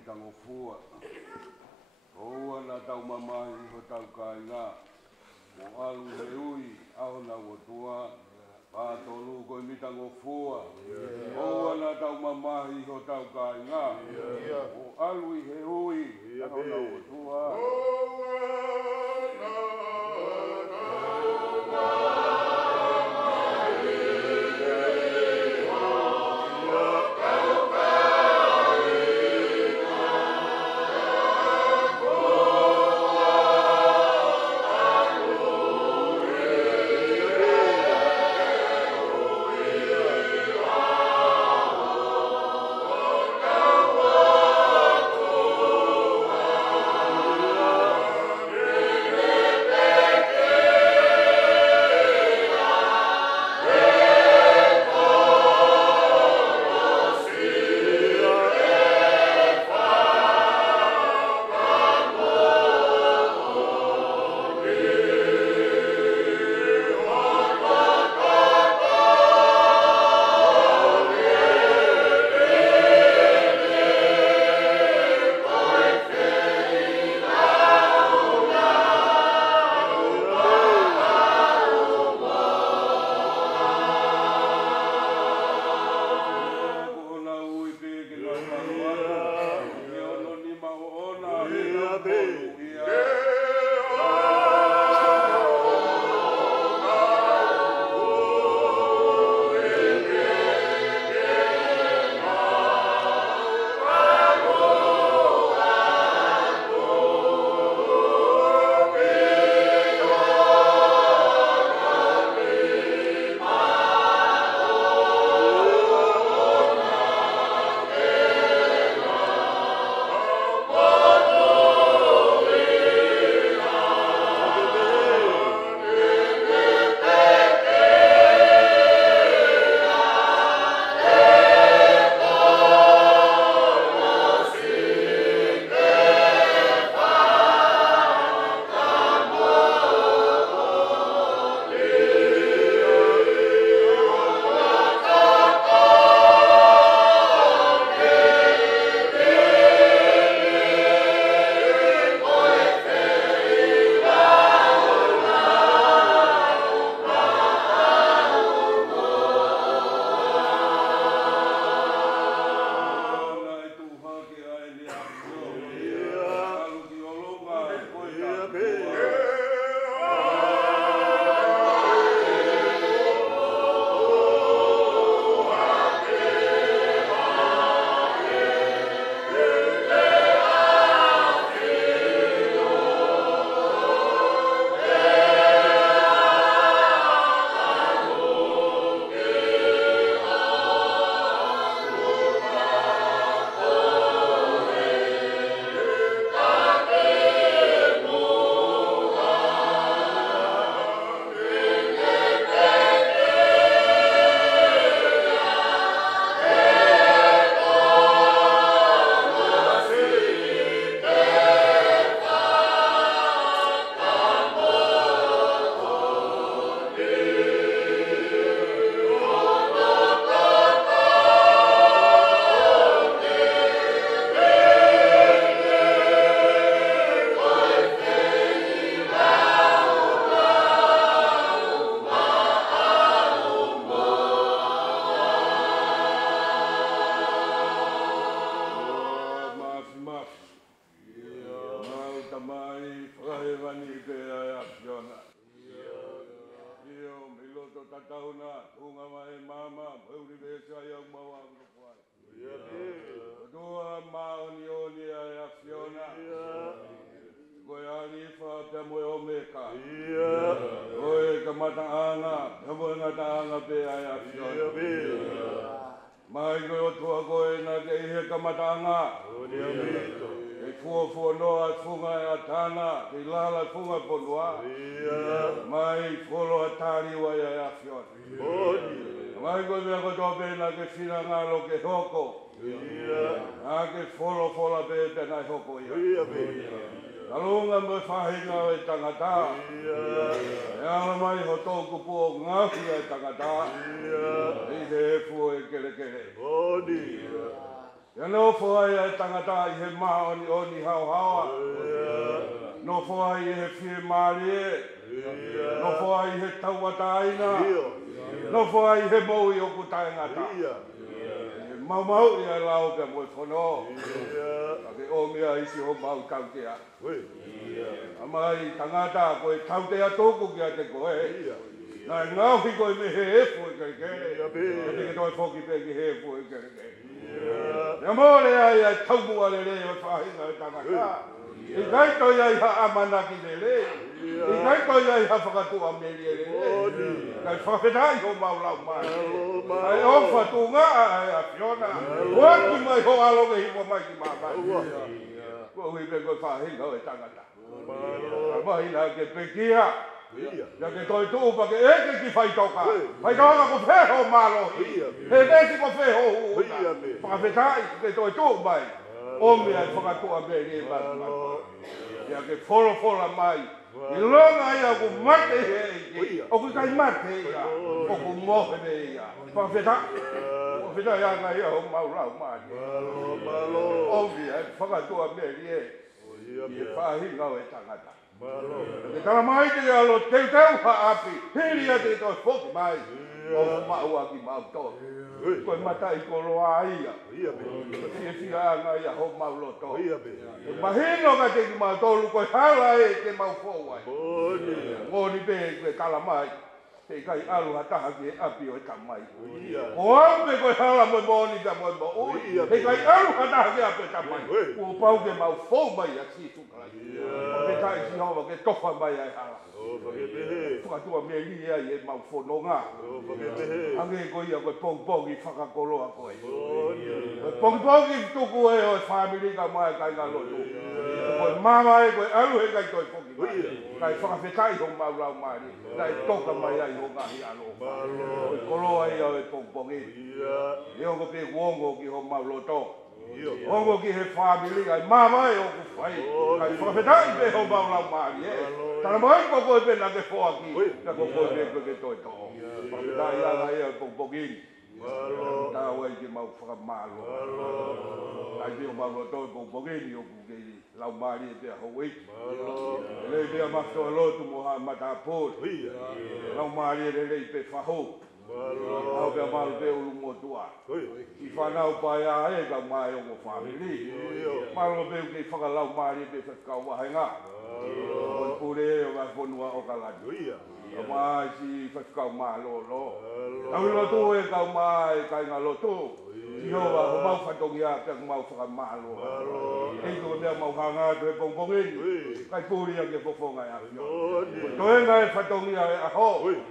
mitango fua. Oua na tau mamahi ho tau kainga. Mo alu he ui, au na wotua. Pātolu koe mitango fua. Oua na tau mamahi ho tau kainga. Mo alu he ui, au na wotua. Alunga mo whahinga o e tangata. E ala mai ho tōku pō ngāhi e tangata. I te e fu e kere kere. Ya no foi ai tangata I he maoni oni hau hawa. No foi I he fie marie. No foi I he tauataina. No foi I he mau I oku taingata. Mau ia lau ka mo fono. Ake o mea isi ho mau tau te a. Amai tangata koe tau te a tōku ki a te koe. Nai ngauhi koe me he efu e kere kere. E te toi foki pe ki he efu e kere kere. Ia mōre ai ai tau mua le le o whahinga e tangata. I kai toi ai ha amanaki le le. I kai toi ai ha whakatua meri e le le. Kai whawhetai ho mau lau mai. Ai ofa tu ngā ai a Fiona. Waki mai ho aloge hiwa mai ki mamai. Ko hui pe koe whahinga o e tangata. Mai la ke pekia. Ya ke toi tuupa ke eke ki whaitoka. Whaitoka ko wheho malohi. He nesi ko wheho huuna. Whawhetai ke toi tuupa mai. Omi ai whakatua meri e mai. Ya ke whora mai. I longa ia ku mate he. O ku kai mate ia. O ku mohe me ia. Whawhetai. Whawhetai ia ngai ia ho maulau mai. Omi ai whakatua meri e. I whahinga o e tangata. Ke tala mai te alo teu ha api. Hiri a te toi whoki mai. O maua ki mau tō. Koe matai ko loa ia. Tia tia anga ia ho mau loto. Mahino ka te ki mau tōlu koe hala e te mau fōwai. Ngoni pe koe tala mai. Te kai alu hataha ki e api o e tamai. O au pe koe hala moi moni ka moi mo. Te kai alu hataha ki api o e tamai. O pau ke mau fō mai a si tukai. Te kai si hova ke tofa mai ai hala. Whakatua me li ai e mau whanonga. Ange ko ia koe pong-pong I whakakoloa koe. Pong-pong I tuku e o e whamiri ka mai kai ngā lotu. Koe mama e koe alu he kai toi whoki mai. Kai whakawhetai ho mau rau maari. Kai toka mai ai ho ngahi alo. Koe koloa ia o e pong-pong I. E ongo pe wongo ki ho mau loto. Ongo ki he whamiri kai mama e o ku whai. Kai whakawhetai pe ho mau rau maari e. Tana mai ko koe pe na ke whoaki. Ka ko koe pe koe ke toi toho. Whakawhetai ia ngai e o pong-pong I. Tā wai ki mau whakamalo. Ai te o mau loto e pong-pong I o ku kei lau maari e te hawai. Lei te a mafto a lotu mo ha matapōt. Lau maari e lei pe whaho. Au pe a maru te ulu mo tua. I whanau pai a e ka mai o ko whamiri. Maru pe u kei whakalau maari e pe whakau wahenga. Pure e o ka whonua o ka lani. O mai si whakau maa lo. Au loto e kau mai kai ngā loto. Ihowa ho mau whatongi a pe mau whakamalo. Ei ko mea mau hanga tu e pong-pong I. Kai puri a ke whawhonga e apio. Toenga e whatongi a e aho.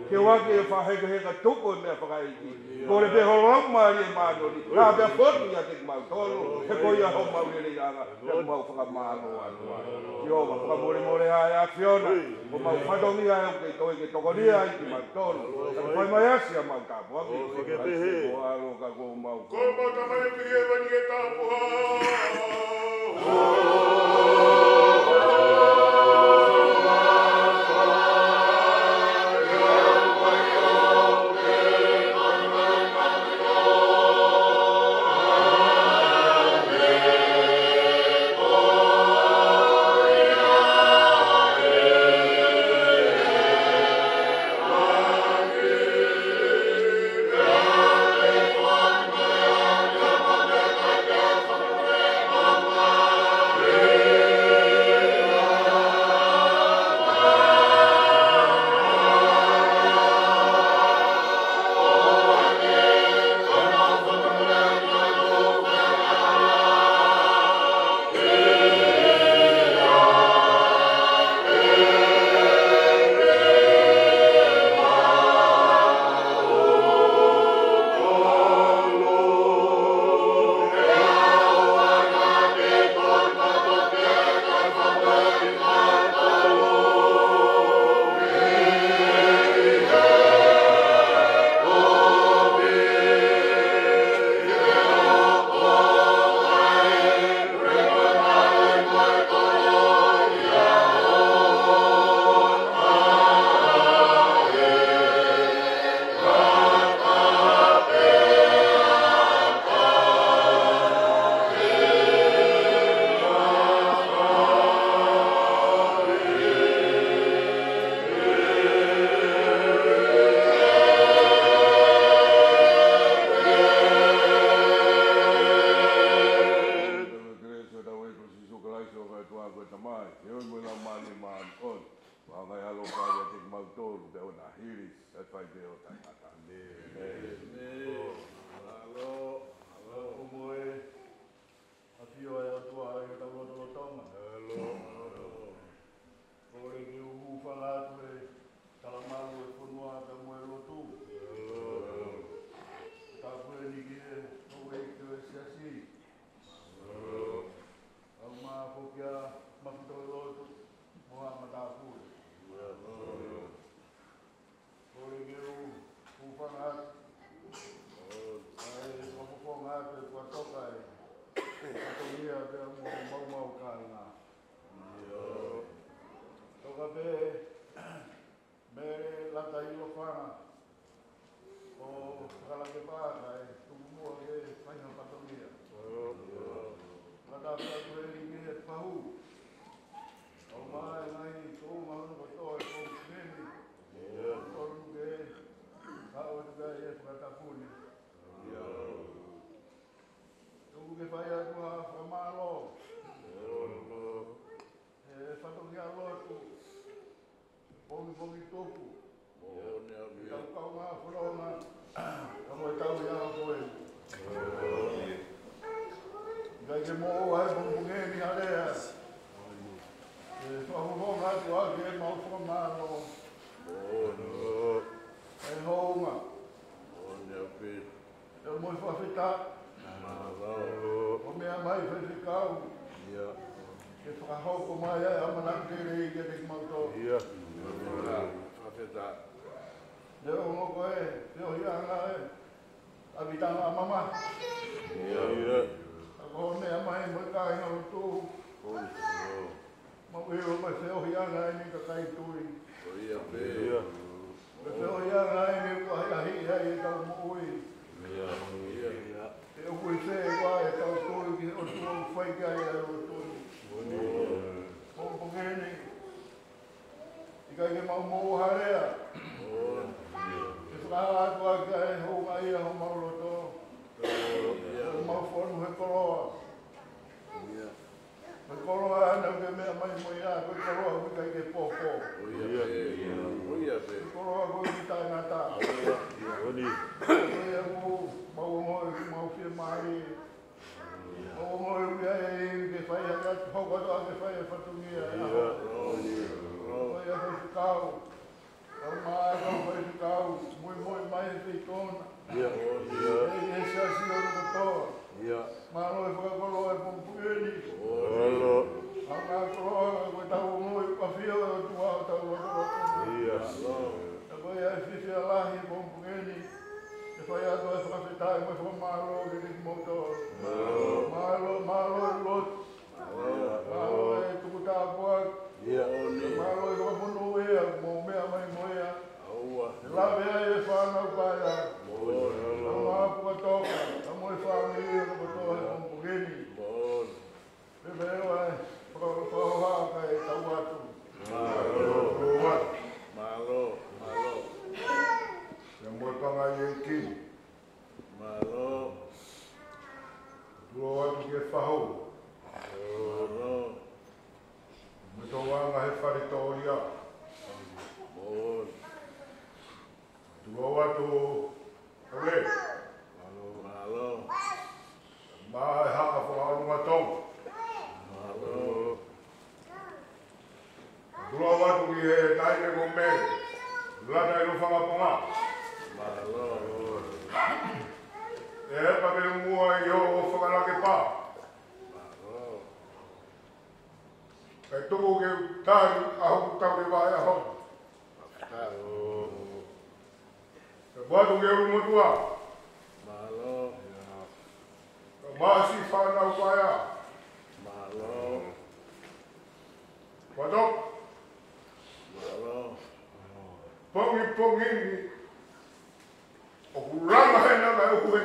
Ke waki e whaheka heka tuko e mea whakaiki. Ko le pe horau maari e maanoni. Ka pia whotu a te mau tolo. He ko ia ho mau ele anga. Pe mau whakamalo anua. Ihowa whakamore a e apiona. Ko mau whatongi a e ke toi ke tokonia I ki mau tolo. Ka whai mai asi a mau tāpua. Ko alo ka ko mau. Ko tamai pie vani e tāpua. Yeah. kalaisi o kai tua koe tamai. E oi mo la mani maani on. Wa ngai alo kai a te mautoru te ona hiri. E whai te o tai hata. Alo, umoe. Afio e atua e tau roto tonga. Kore ki uhu whangatu e talamaru e whanua ta moe lotu. Ta pue ni ki e koe ki o e siasi. Au maa whokia mafuto e lotu moa matapure. Kore ki uhu whangatu. Ai whakuponga atu e kua toka e. Katongia te mau ka ngā. Toka pe me lata i o whanga o kalake pāka e tukumua ke whainga katongia. Lata pēku e ringi e pahu. Au mai ngai tō mahunu kotoa e kō kēni. Tōru ke hao tuka e whakatapuni. Tuku ke whai atu ha whamalo. E whatongia lotu. Pongi toku. Tau kau ngā whanonga. Kamo e tau ia koe. Kai ke mo ai pungeni harea. E whahuhonga atu ake e mau whamalo. E honga. E moi whawhita. O mea mai whewhikau. Ke whakahoko mai e amanakere i ke te mauto. Leo ngoko e, leo hianga e. Abitanga a mama. Ako mea mai moi kai ngā rotu. Mau eo mai leo hianga e ni ka kai tui. Leo hianga e ni ka hi hei e tau moui. E ui se e kwa e tau tui ki o tui whai kai e o tui. Pongeni. I kai ke mau mou harea. E whakaha atu ake e honga ia ho mauroto. E mau whonu he koroa. He koroa anau ke mea mai moi a koe koroa hui kai ke pōpō. He koroa koe ki tai ngā tā. Koe e mau moi mau whia maari. O moi ui ai ke whai haka hokoto ake whai e whatungia e aho. Koe e whai au maa e whai whikau, moi mai e whitona. E siasi o nuka toa. Mano e whakakolo e pompueni. Au ngā koroa koe tau moi pawhio e o tua o tau roto. E koe e whiwhi a lahi e pompueni. E whai ato e whakawhitai mai whamaro ke te motoa. Malo e lot. Malo e tukutāpua. Malo e whakapono ea, mō mea mai moea. E lawe ai e whanau paia. Au maapu toka, a moe whanau i o kotoa e kompugeni. E meo e whakahohaka e tau atu. Malo. E moe panga i e ki. Tuo atu ki e whahau. Me tō wanga he wharitoria. Tuo atu awe. Maa e haka whakarunga tōng. Tuo atu ki he taine ko me. Lata i lo whakaponga. E hepa me mua i o whakarake pā. Kai tuku ke tāri ahu tau re vai aho. Ka watu ke umotua. Ka maasi whanau paia. Watok. Pongi ni. O kuranga he naka e uhu he.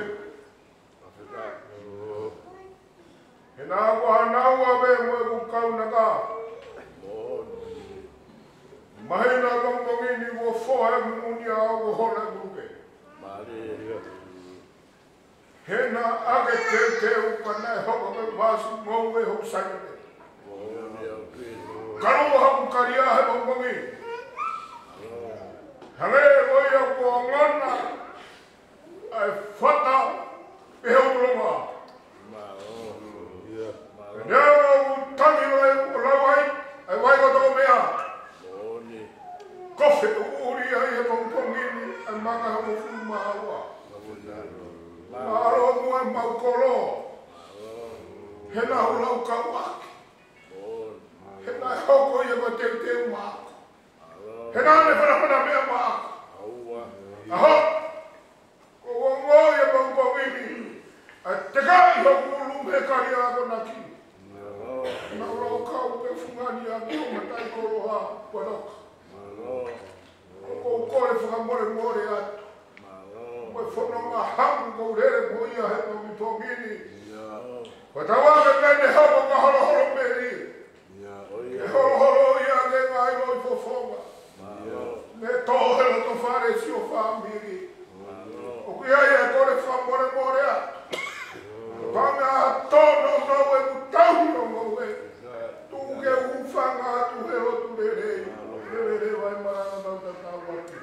He nā kua hanau a me moe kukau na ka. Mahi nā kongongi ni wo whoa e muni a o hona kuke. He nā ake te upana e hoko me wāsi mou e hok sanere. karo haku karia he bongongi. Hange goia ko ngana ai fata e uloma. Neo tangi lai ulawai ai wai ko to mea. Kofe uri ai e bongongi ai manga hamu fuma awa. Maro mua maukolo. Hena ulau kawaki. Hena hoko ia ko te mako. Hena ne whana mea mako. Aho! Ko wongo ia bongo wini. A te kai hoku ulu me kari ako naki. Na ulau kau pe fungani a ki o matai koroha waroka. Ko kore whakamore more atu. Ko whanonga hamu ko rere mo ia he no mitongini. Ko tawa me mene hoko ka horo horo meri. E horo horo ia ke ngai roi fofonga. Me tohelo to fare si o famiri. O kia ia kore whamore more atu. Panga tono no e mutau no e. Tu ke ufanga tu he o tu rere. Rere vai marana no te tau ati.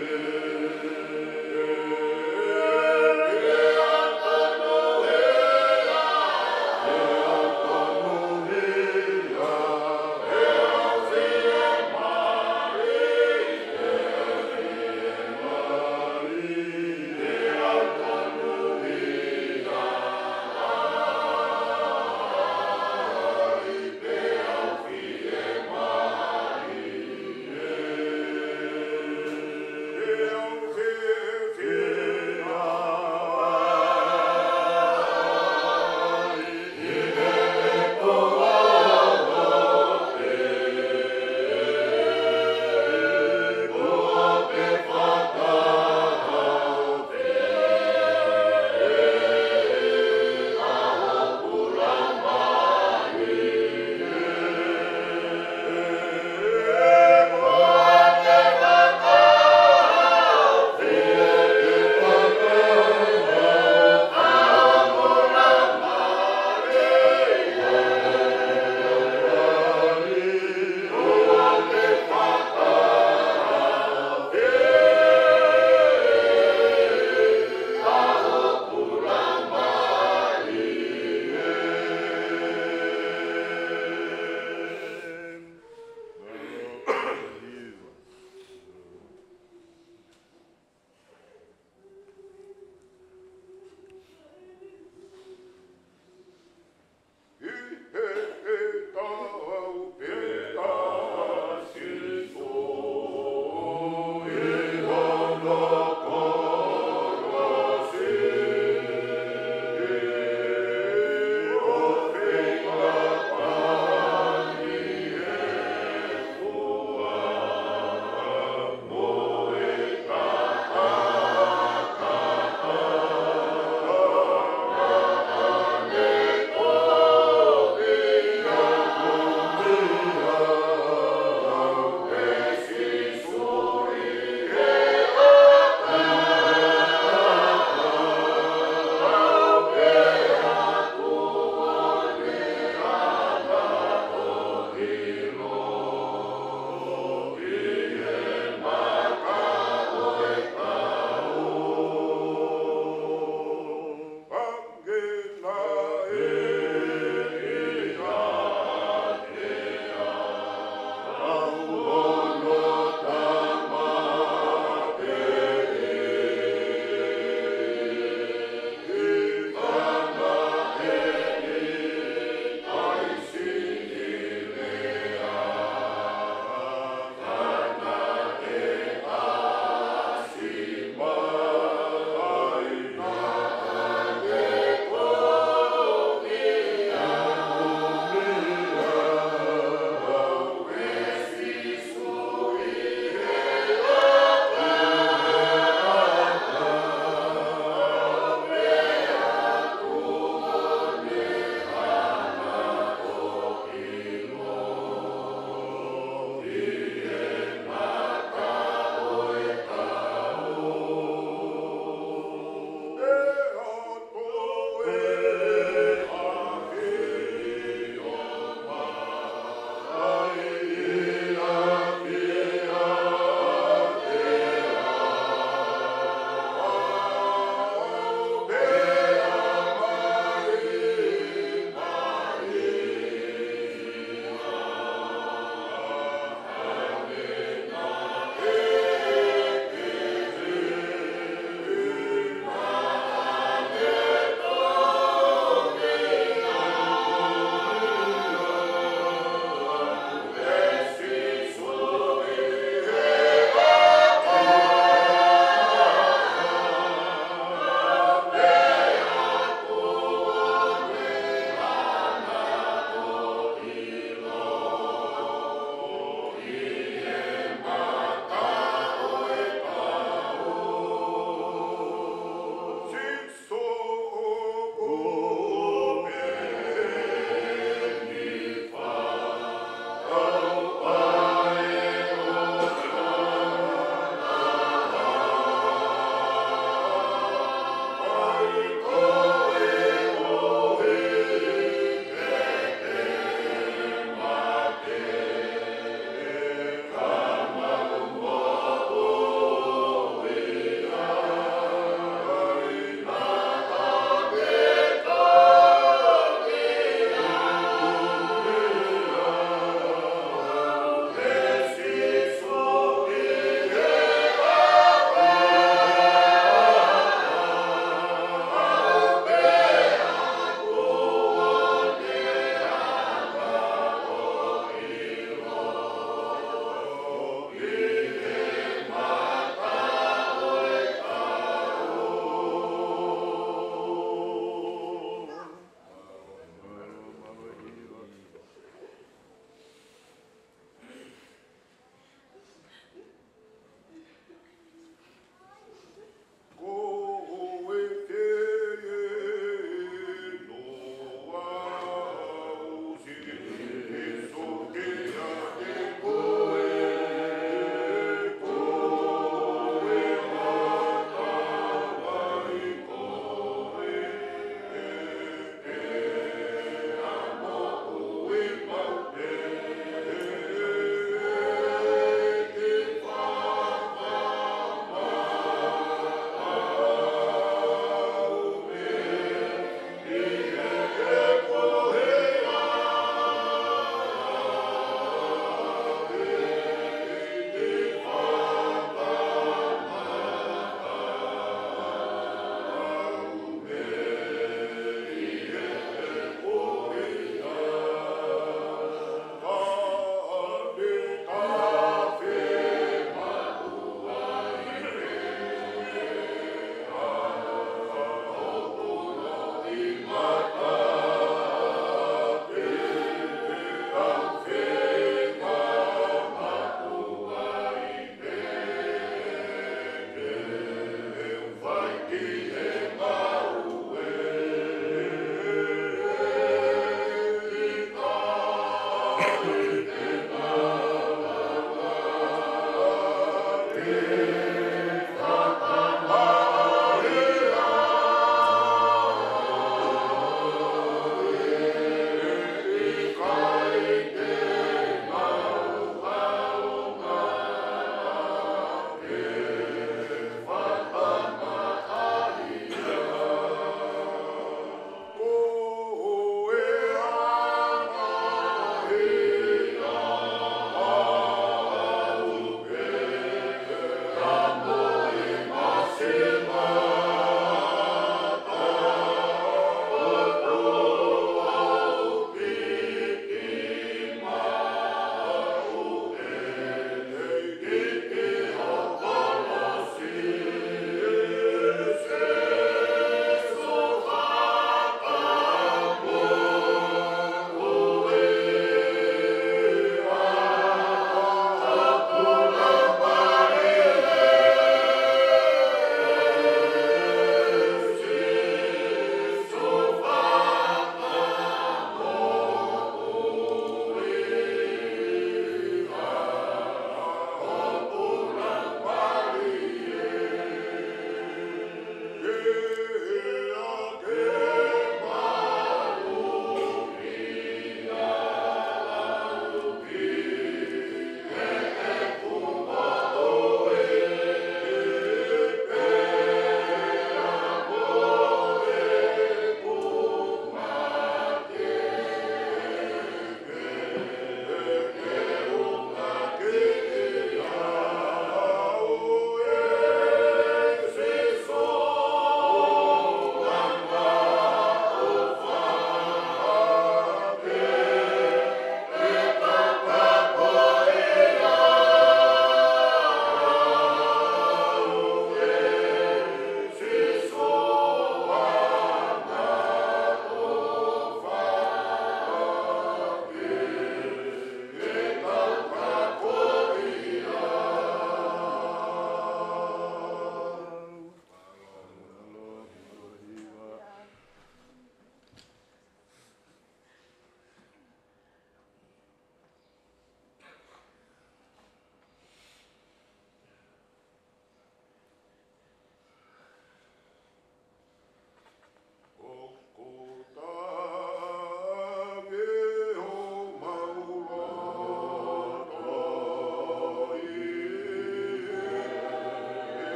Yeah.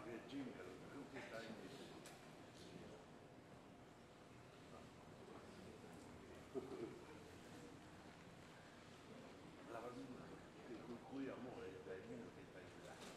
Argentina, creo que está en la verdad que cuidamos de ahí que está en la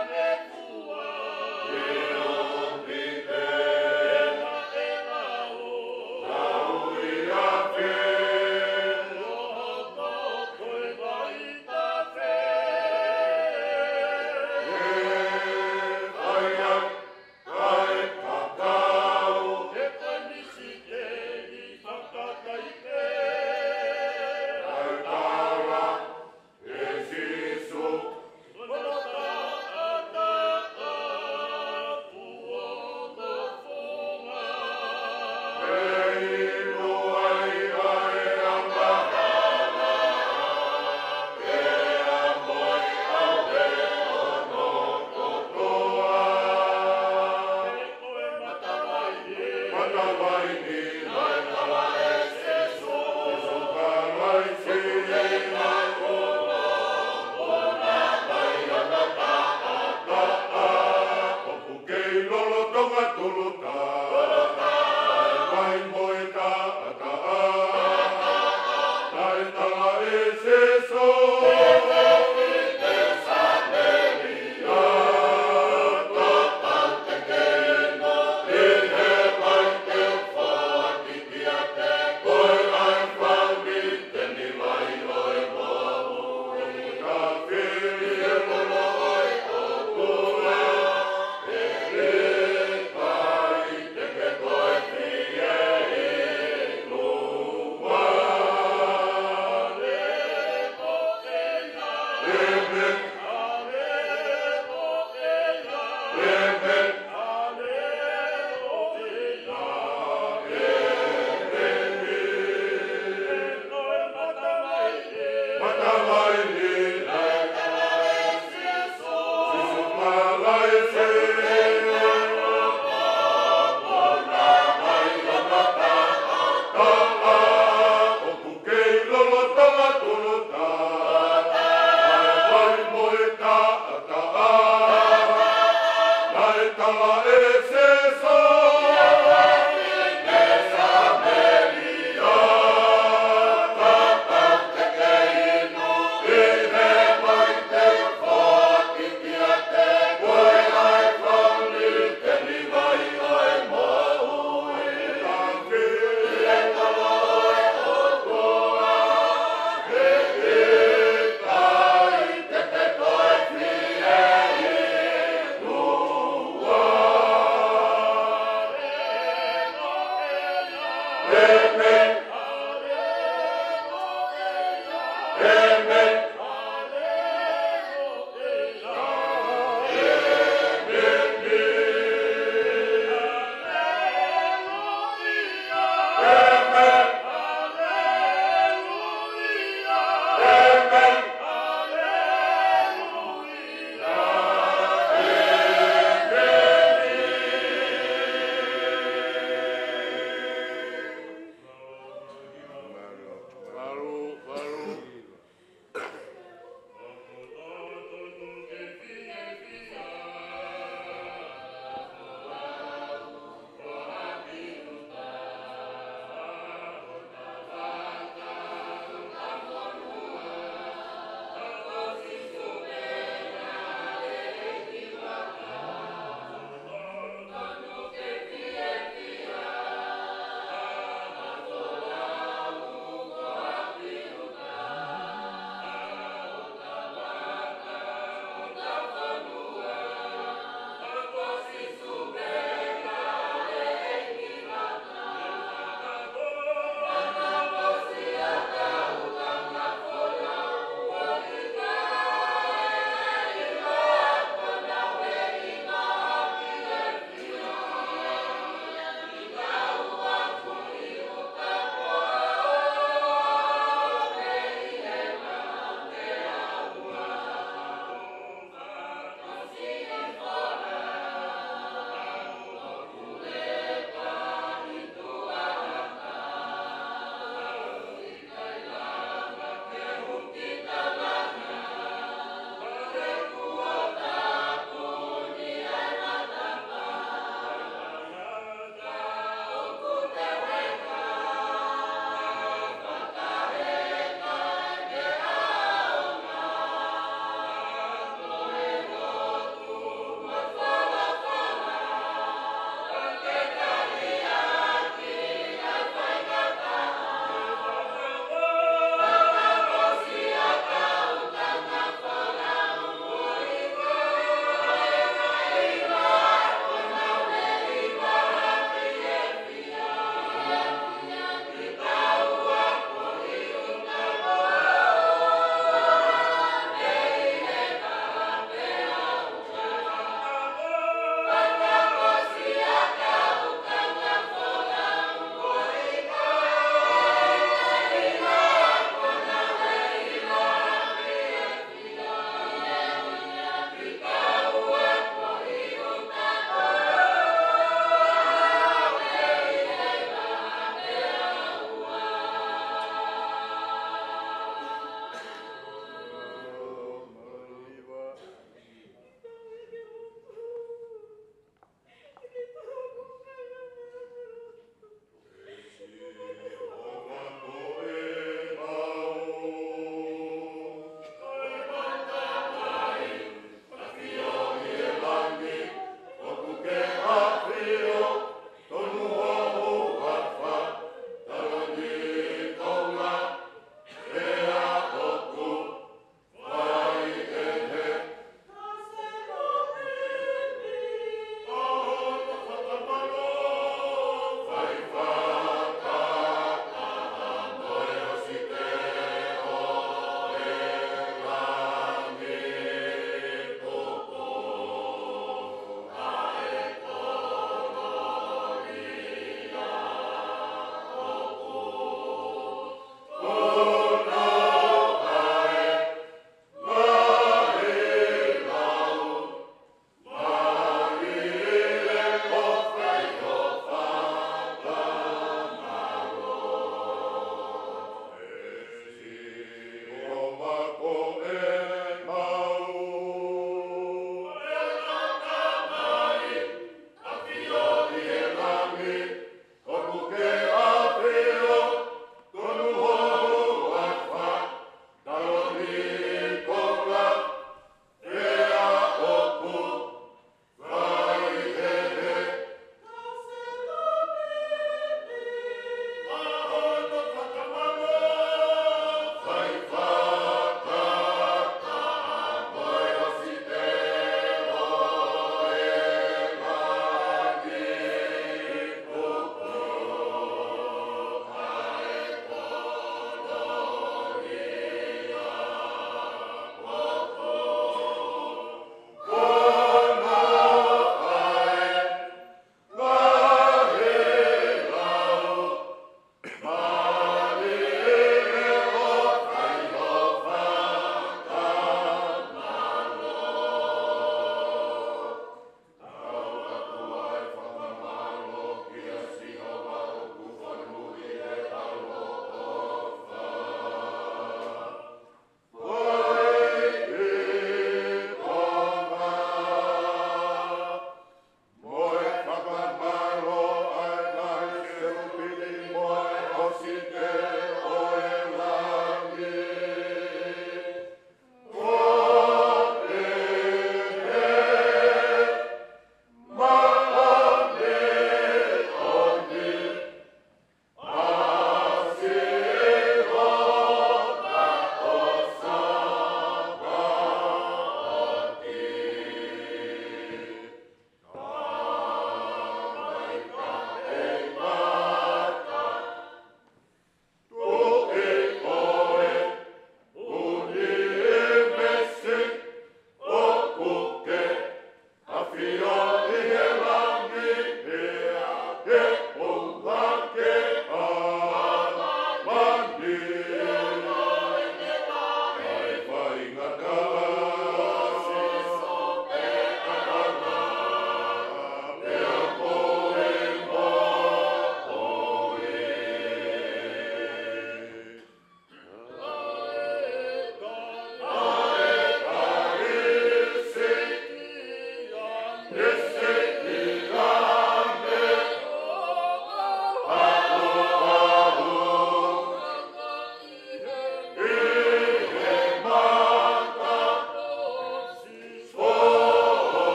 Amen.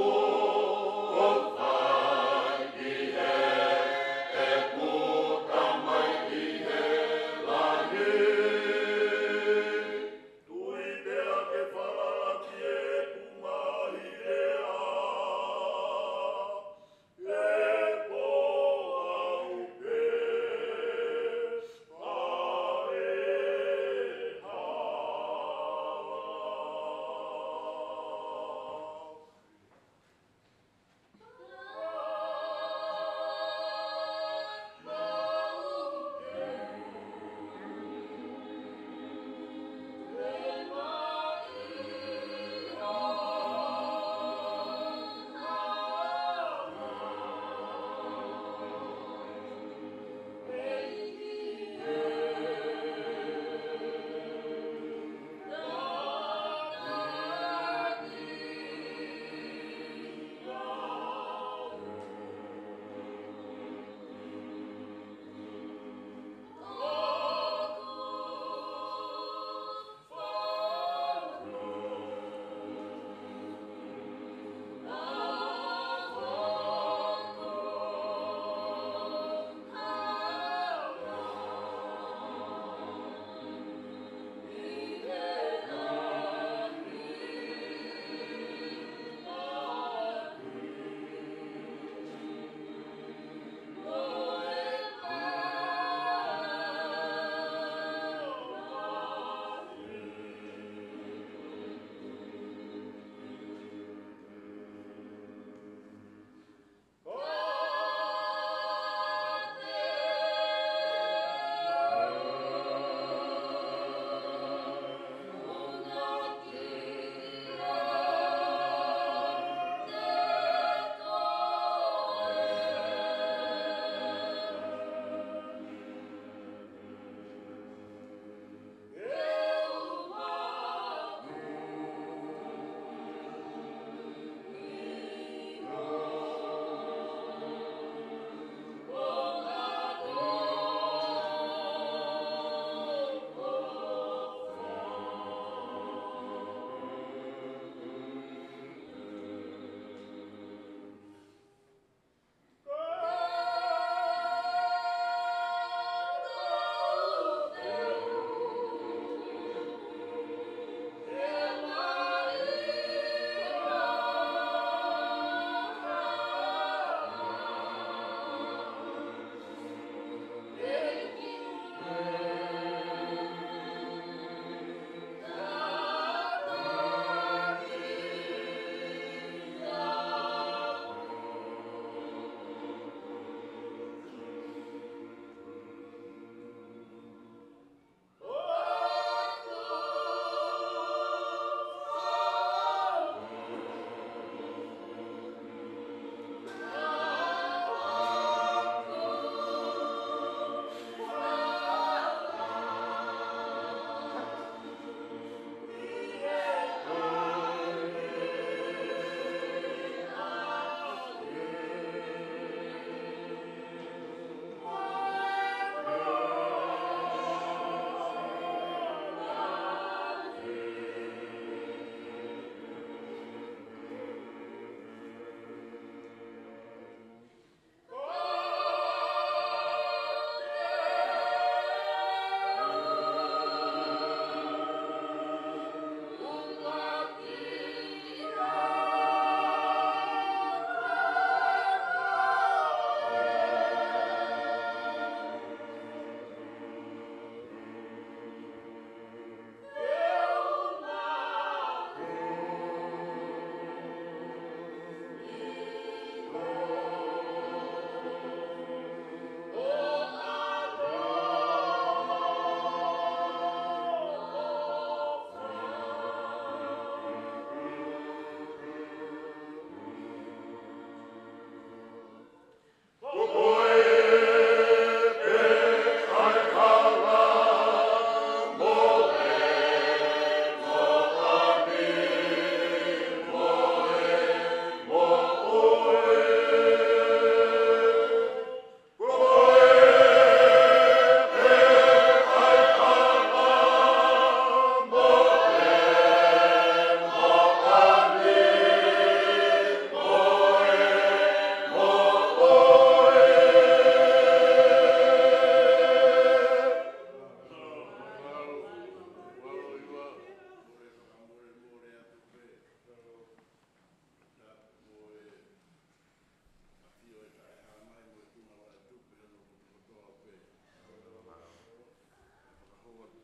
Oh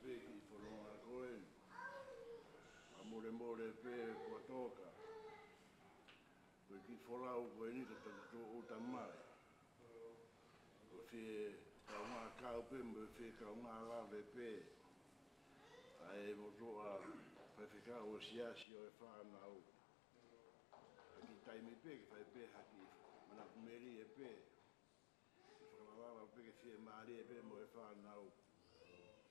pe ki whanonga koe. Amore more pe kua toka. Koe ki wholau koe ni ka tō o tamai. Koe whie kaunga kau pe mo whie kaunga lawe pe. Ai mo toa whaiwhika o siasi o e whanau. Ki taimi pe ki whai pe haki mana kumeri e pe. Whakalalawa pe ki whie maari e pe mo e whanau.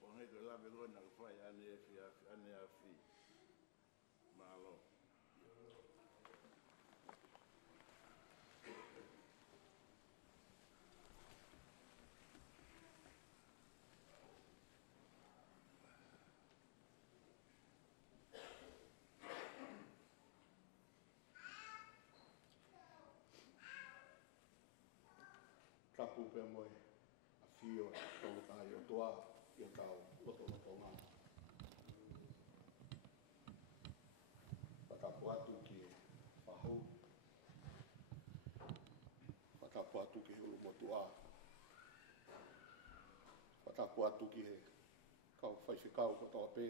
O ngai koe lawe loa na whai ane e whia ane a whi. Malo. Tapu pe moe a fio tau tai o toa i tau loto ngā. Whatapu atu ki whahou. Whatapu atu ki hulu motua. Whatapu atu ki he kau whaiwhikau ko toa pe.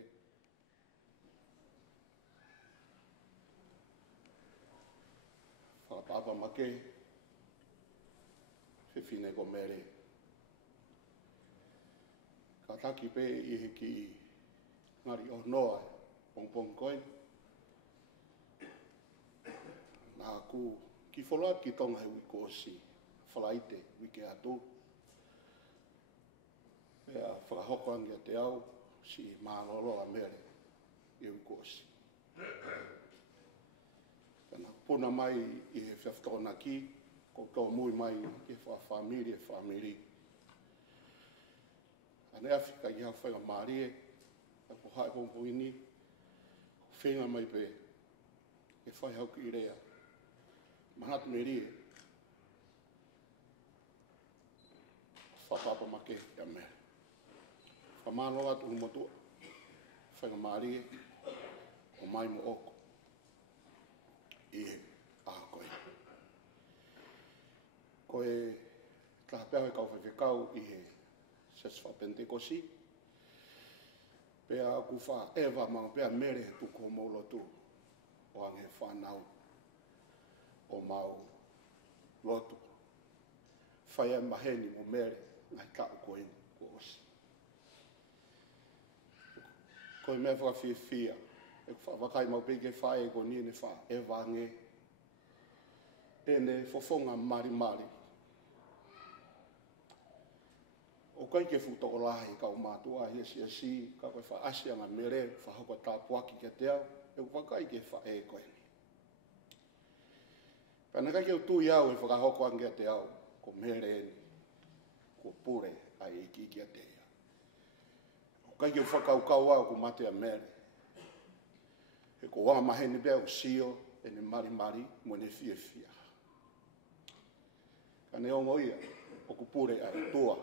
Whakapapa make. Whiwhine ko mere. Ka taki pe i he ki ngari o noa pong koe. Nā ku ki wholoat ki tonga he wikosi. Whalaite wike atu. Pea whakahokangia te au si māloloa mere i wikosi. Kana puna mai i he whiawhtona ki. Ko tō mui mai ke whamiri. Ane Afrika i hau whainga Mārie, a ko hae pongpoini, ko whenga mai pe, ke whai hau ki rea. Manatu me rie. Whapapa make kia mea. Whamano atu humotua, whainga Mārie, o mai mo oko. Ie, aha koe. Koe tahapea kau whewhekau i he seswa Pentekosi. Pea ku wha ewa mga pea mere he tuko maulotu o ange whanau o mau lotu. Whaia maheni mo mere ngai kau koe ko osi. Koe mea whakawhiwhia. E whakai mau peke whae ko ni ne wha ewa nge. E ne fofonga mari. O kai ke futo o lahi ka o mātua hi si ka koe wha asia ngā mere, wha hoko tā puaki ke te au, e wakai ke wha e koe ni. Pēna kai ke utu i au e whakahoko angia te au, ko mere ni, ko pure ai e ki kia te ia. O kai ke whakaukau au ko mate a mere. E ko wanga maheni bea o sio, e ne mari, mo ne fia. Ka ne ongo ia, o ko pure ai tua.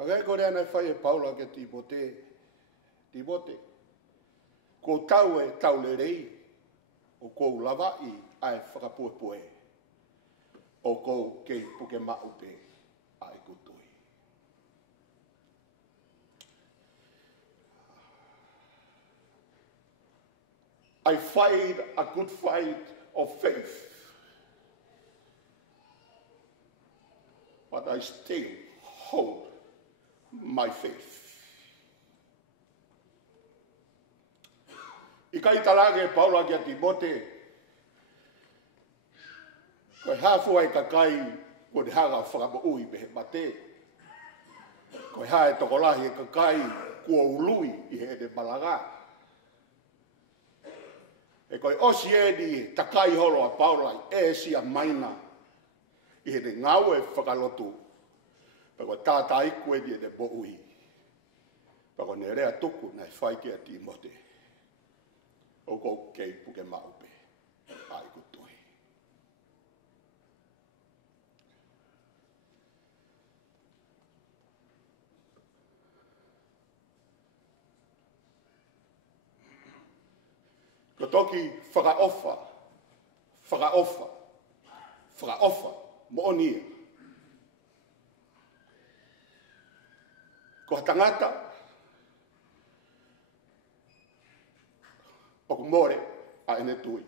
Hagai ko rea nei whai e paula ke tibote. Ko tau e tau le rei, o kou lawai ai whakapuepue. O kou kei puke maupe ai kutui. I fight a good fight of faith. But I still hold my faith. I kai talage Paula kia Timote, koe hafu ai kakai ko de haga whakamo ui pehe mate. Koe hae tokolahi e kakai kua ului i he de malaga. E koe osi e ni takai holo a Paula e si a maina i he de ngau e whakalotu. Pako tātai koe ni e de bo ui. Pako ne rea tuku nei whai kia Timote. O kou kei puke maupe. Ai kutui. Ko toki whakaofa. whakaofa mo onia. Ko tangata o kumore a ene tui.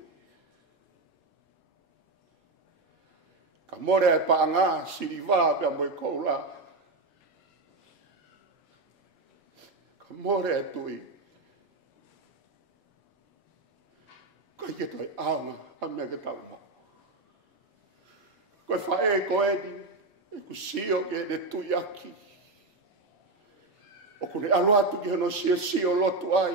Ka more e paanga siriva pe mo koula. Ka more e tui. Ko ke toi aunga a me ke tau mo. Ko fa e ko edi e kusio ke de tui aki. O kune alo atu ki hono sio lotu ai.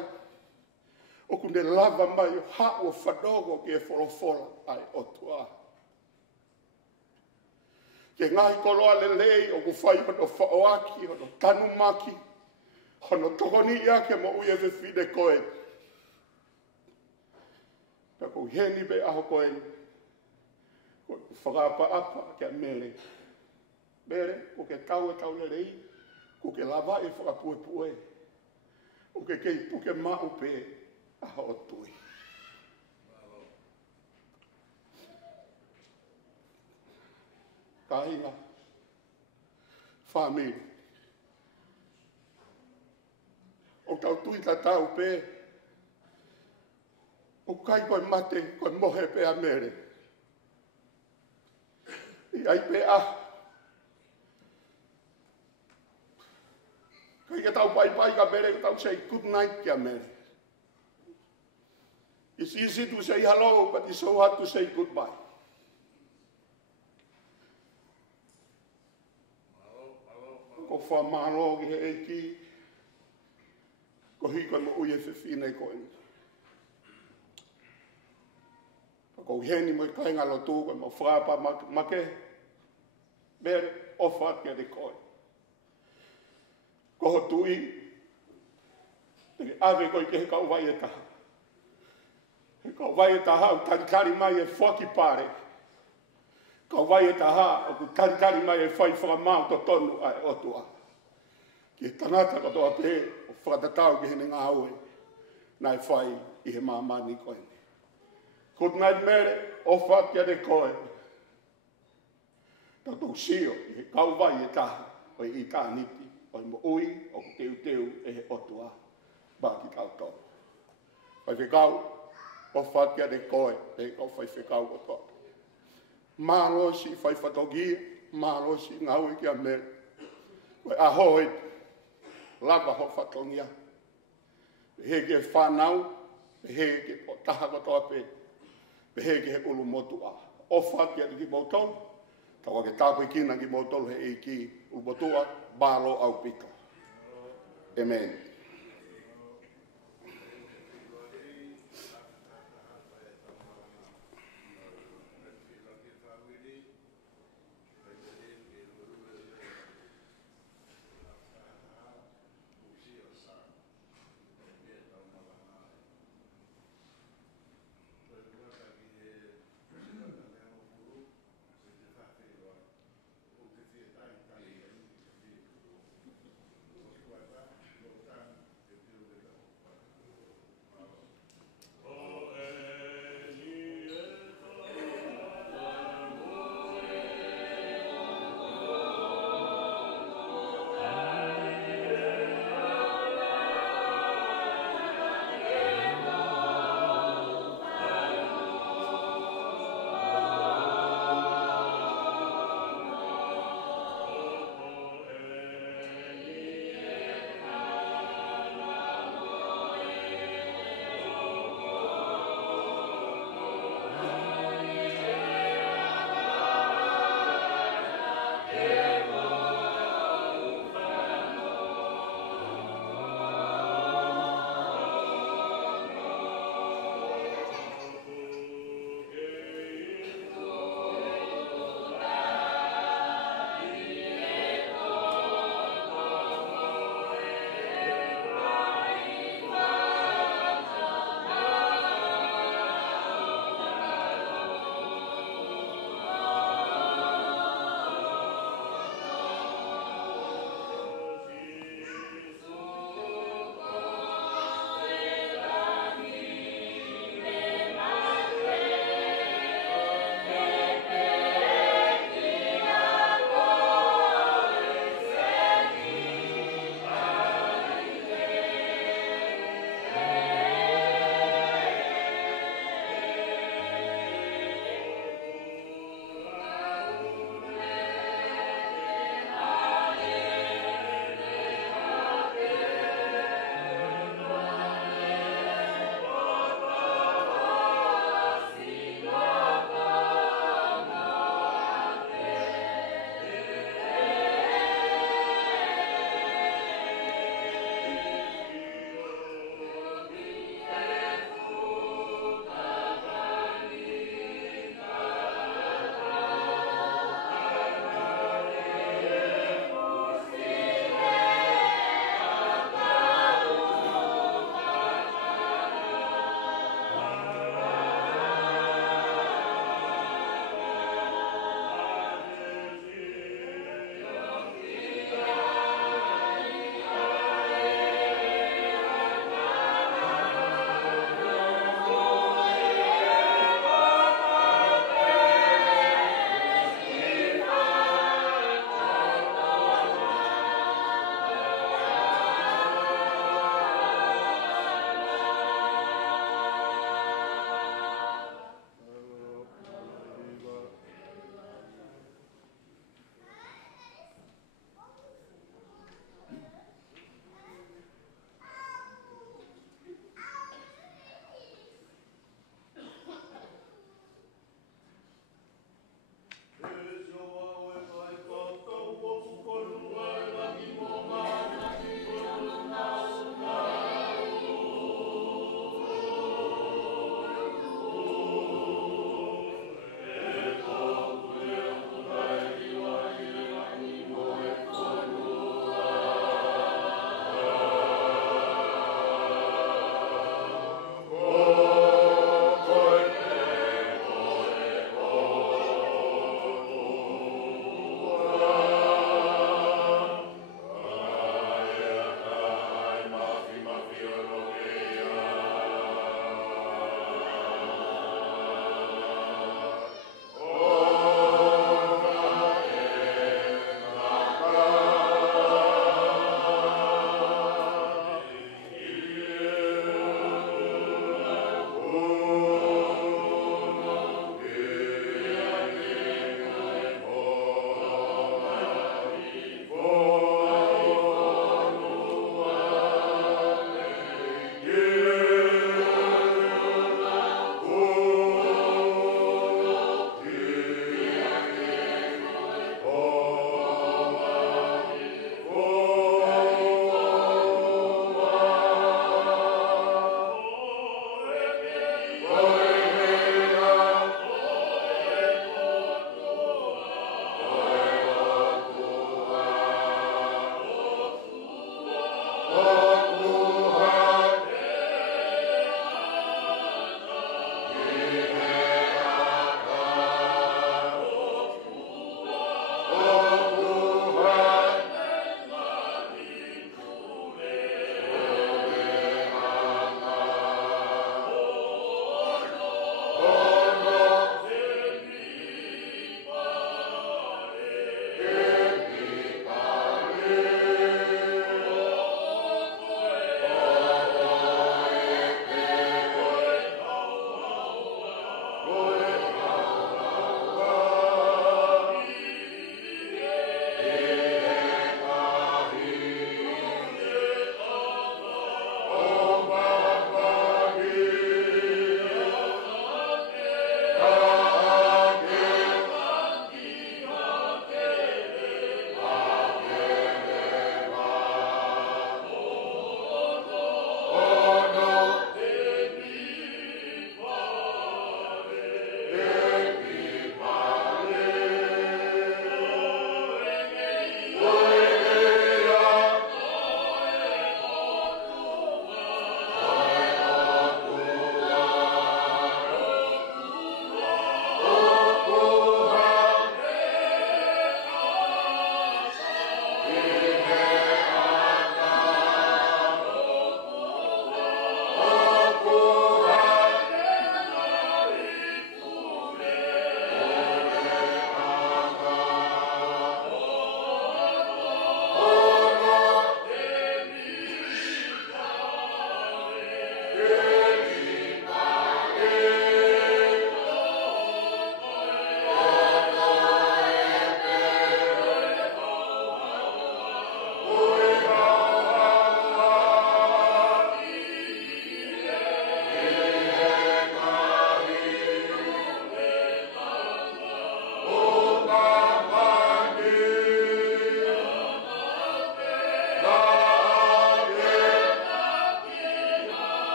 O kune lava mai o hao whadogo ki e wholofola ai o tua. Ke ngai koloa le lei o ku whai hono whaoaki, hono tanumaki, hono tohoni ia ke mo uia fe fide koe. Ka kou heni be aho koe. Ko whakapa apa ke a mere. Mere, ko ke tau e tau le rei. Ko ke lava e whakapue. O ke kei puke mau pe a o tui. Ka inga. Whamiri. O tau tui ta tau pe. O kai koe mate koe mohe pe a mere. I ai pe a. Kai ka tau pai ka mere, ka tau say good night kia mere. It's easy to say hello, but it's so hard to say goodbye. Ko wha maro ki he eiki. Ko hiko mo uye whiwhine ko ina. Ko heni mo i kainga lo tū, ko mo whapa make. Mere, o whakia de koe. Ko ho tui, te ave koe ke he kau vai e taha. He kau vai e taha o tarikari mai e whaki pare. Kau vai e taha o ku tarikari mai e whai whakamau to tonu ai otua. Ki he tangata ko toa pe o whakatatau ki hene ngā aue. Nai whai i he mamani koe. Good night mere, o whakia de koe. Tatou sio i he kau vai e taha o i tā niti. O mo ui, o teu e he otua, baki kau tō. Whai whekau, o whakia de koe, e kau whai whekau o tō. Mālo si whai whatogia, mālo si ngau i kia mere. Koe ahoi, lava ho whatongia. He ke whanau, he ke taha ko tō pe, he ke he ulu motua. O whakia de ki motolu, tawa ke tāpui kina ki motolu he eiki ulu motua, balo au pika. Amen.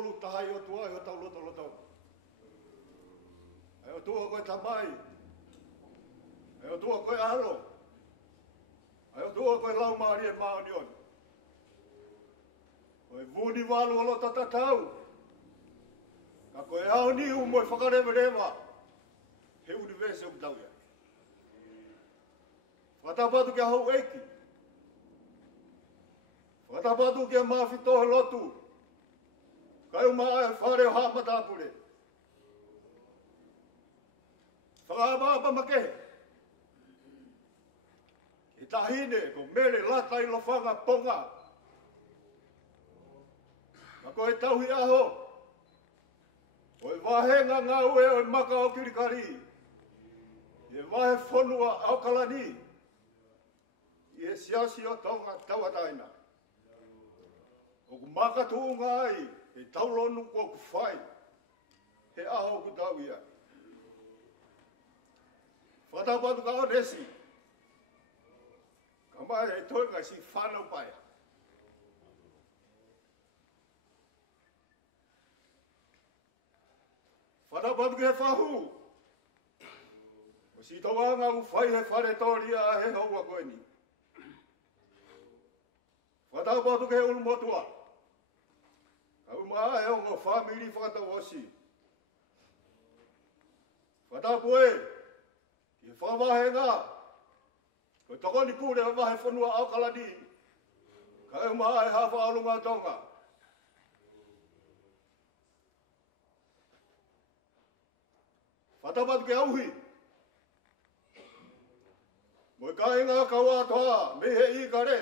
tolu tahai o tua i o tau loto loto. Ai o tua koe tamai. Ai o tua koe alo. Ai o tua koe lau maari e maoni on. Koe vuni walu o lota tatau. Ka koe au ni u moe whakarewa rewa. He universe o kitau ia. Whatapatu kia hau eiki. Whatapatu kia mawhitohe lotu. Kai umaa e whare o haa matapure. Whakaamapa makehe. I tahine ko mere lata i lofanga ponga. Ma koe tauhi aho. O e wahenga ngā ue o e maka o kirikari. I e wahe whonua au kalani. I e siasi o tonga tawataina. O ku maka tuunga ai, e taulonu ko ku whai. He aho ku tau ia. Whatapatu ka o resi. Ka mai e toinga si whanau paia. Whatapatu ke whahu. O si tawanga u whai he whare toria a he haua koe ni. Whatapatu ke ulu motua. Ka umaa e o ngā whamiri whakatau osi. Whatapu e. I whawahe ngā. Ko tokoni kure o wahe whanua au kalani. Ka umaa e hawha alunga tonga. Whatapatu ke auhi. Moe kai ngā kaua toa, me he i kare.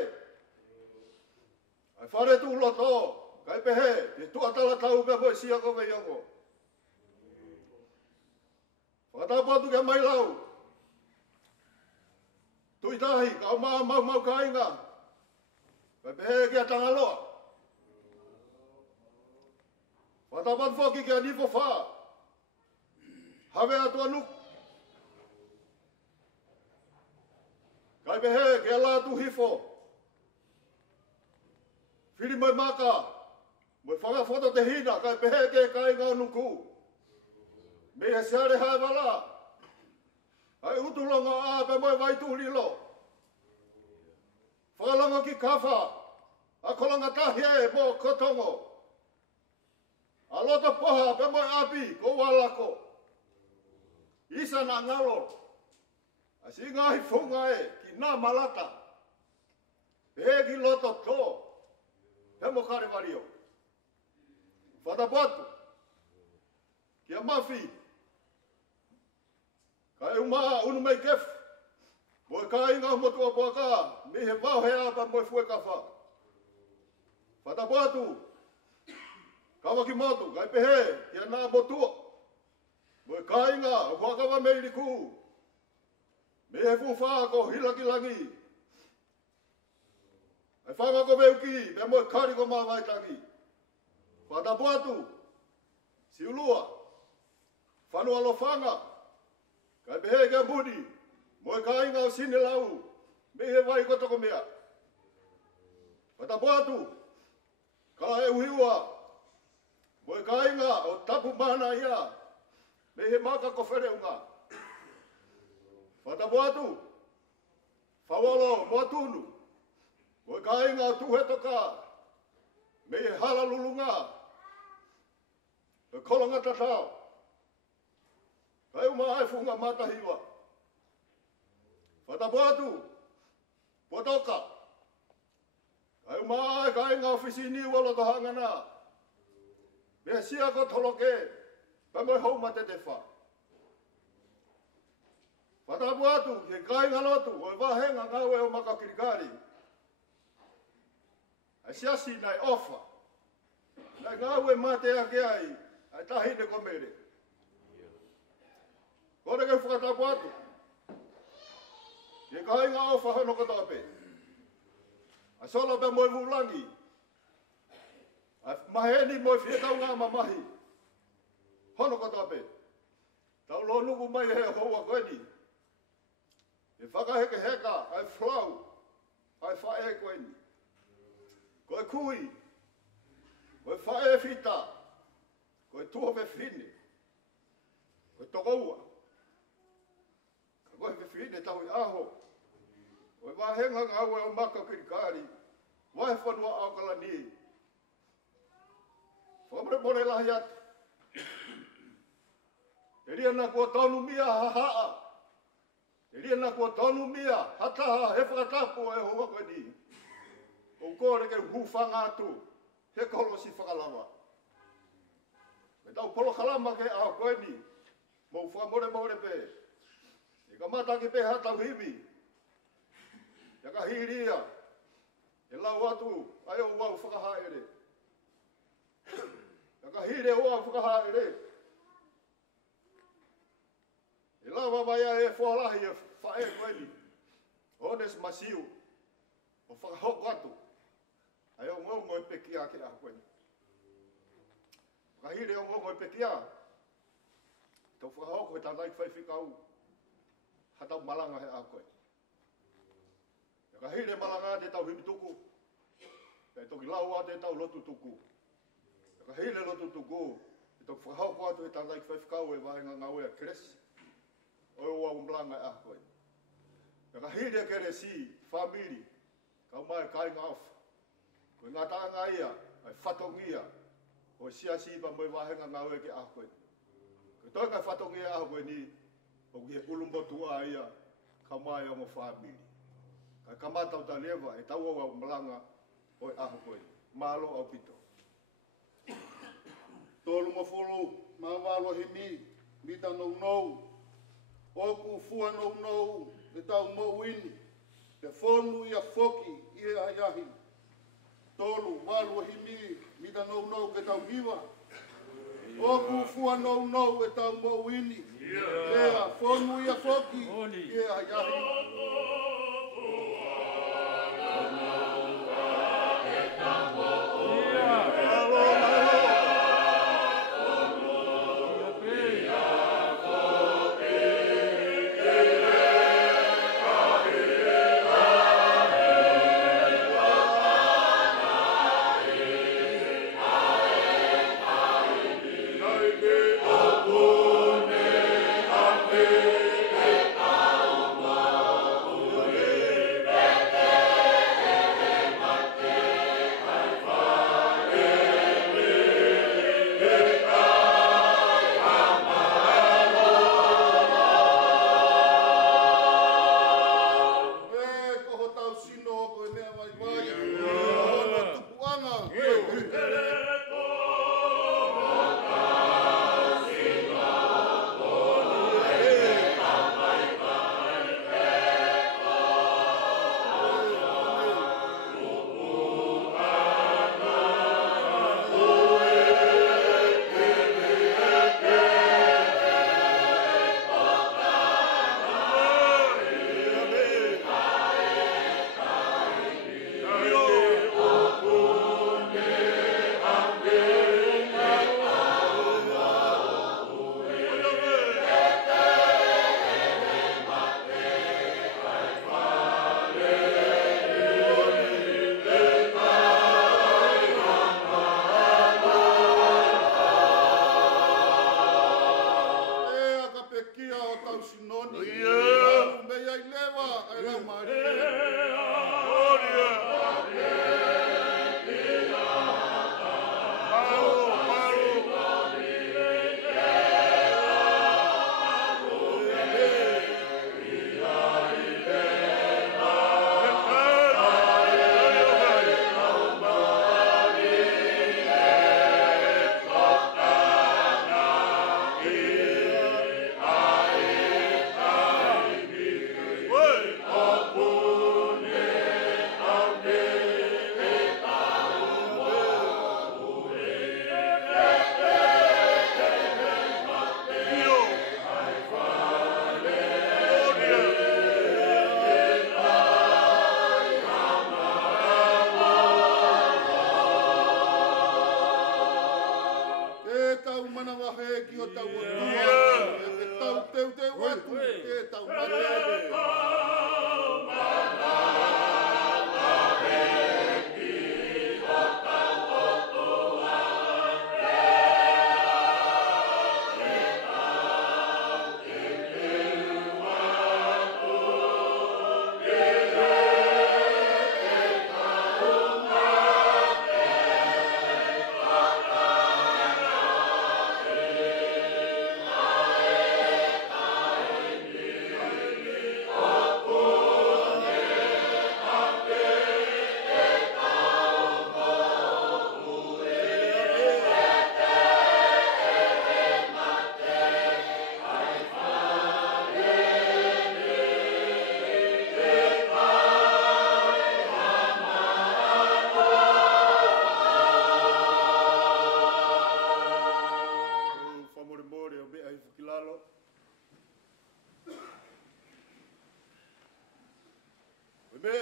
Ai whare tu loto, kai pehe, te tuatala tau pe poe sia ko me yongo. Whatapatu ke mai lau. Tui tahi, kau mau kai ngā. Kai pehe kia tangaloa. Whatapatu whoki kia nifo wha. Hawe atua nuk. Kai pehe kia la tu hifo. Whiri mai maka. Moi whakawhoto te hina. Kai pehe ke kai ngā nuku. Me he seare hae wala. Ai utulonga a pe moi waitu lilo. Whakalonga ki kawha. A kolonga tahie mo kotongo. A lota poha pe moi api ko walako. Isa na ngalo. A si ngahi whunga e ki nā malata. Pe ki loto tō. Pe mo kare wario. Whatapatu. Kia mawhi. Kai umaa unu mei kef. Moe kai ngā motua poaka. Me he wau he apa moe fue kawha. Whatapatu. Kawa ki motu. Kai pehe. Kia nā motua. Moe kai ngā. Whakawa mei riku. Me he fuwha ko hilaki langi. Ai whanga ko meuki. Me moe kari ko mā waitangi. Whatapatu. Siulua. Whanua lo whanga. Kai pehe kia mudi. Moe kai ngā o sine lau. Me he wai kotoko mea. Whatapatu. Kala e uhiua. Moe kai ngā o tapu mana ia. Me he maka ko where unga. Whatapatu. Whawalo moatunu. Moe kai ngā tuhetoka. Me he hala lulunga. Me kolonga tatao. Kai umaa e whunga matahiwa. Whatapatu. Potoka. Kai umaa e kai ngā whisini walo tohangana. Me sia ko toloke. Pa moe hau mate te wha. Whatapatu. Ke kai ngalotu. Oi wahenga ngawe o maka kirikari. Ai siasi nai ofa. Nai ngawe mate ake ai. Ai tahine ko mere. Kore ke whakatapuatu. Ke kai ngā ofa hono katape. Ai solo pe moe vulangi. Ai maheni moe whietau ngā mamahi. Hono katape. Tau lo nuku mai he hoa koeni. E whakaheke heka. Ai flau. Ai whae koeni. Koe kui. Koe whae whita. o tua ve fine o togoua ko ve fine tau I aho o wa henga ngawe o maka kirikari wa fanua au kalani Fomre bore la yat. Elia na ko tonu mia ha. Elia na ko tonu mia hata he fratapo e ho ko ni. O ko le ke hu fanga tu. He ko lo si fakalama. Me tau polo kalama ke a ko ni. Mo fa more pe. E ka mata ke pe hata hibi. Ya ka hiria. E la watu ayo wa fakaha ere. Ka hire o fuka ere. E lava vai e fola e fa e kweli. Ones masiu. O fa hokato. Ai o ngo pekia ke a kweli. Ka hire o ngo pekia. To fa hoko ta like fa fikau. Hata malanga he a kweli. Ka hire malanga de tau hibituku. E to kilau ate tau lotu tuku. Ka hele lotu tuku, e tō whakahau kua tu e tāngai whawhikau e wahenga ngau e kresi. O e ua umlanga e ahkoe. Ka hele kere si, whamiri, ka mai kai ngawha. Koe ngā tānga ia, ai whatongia, o sia sipa mo e wahenga ngau e ke ahkoe. Ka toi kai whatongia ahkoe ni, o ki he ulumbotua ia, ka mai o mo whamiri. Ka kamatau ta lewa, e tau ua umlanga o e ahkoe. Malo au pito. Tolu mafulu, mawalo himi, mita nou nou. Oku fua nou nou, e tau mo wini. Te fonu ia foki, ia ayahi. Tolu, walo himi, mita nou nou, ke tau hiwa. Oku fua nou nou, e tau mo wini. Ea, fonu ia foki, ia ayahi.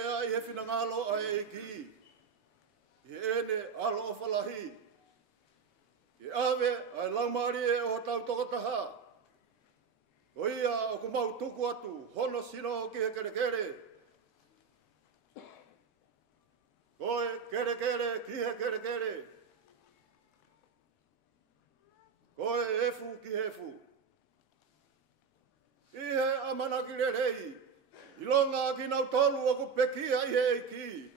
ai he whina ngalo ai ki. I ene alo o whalahi. I ave ai laumari e o tau tokataha. O ia o ku mau tuku atu, hono sino ki he kere kere. Koe kere kere ki he kere kere. Koe efu ki hefu. I he amanaki rerei. I longa ki nau tolu o ku pekia i he ki.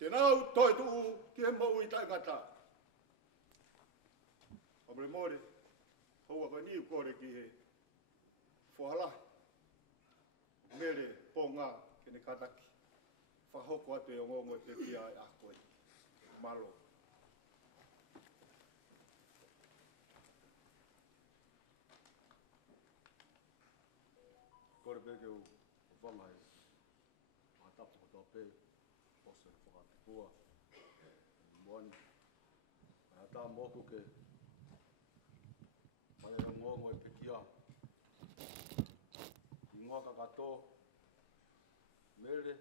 Ke nau toi tuu ki he mau i taikata. Abre more, hoa koe ni kore ki he. Whahala. Mere ponga kene kataki. Whahoko atu e o ngongo te pia e a koe. Malo. Kore peke o whangai. A tapu ko tō pē. Ose whakatikua. Moani. A tā moku ke. Pare o ngongo e pekia. I ngoka kato. Mere.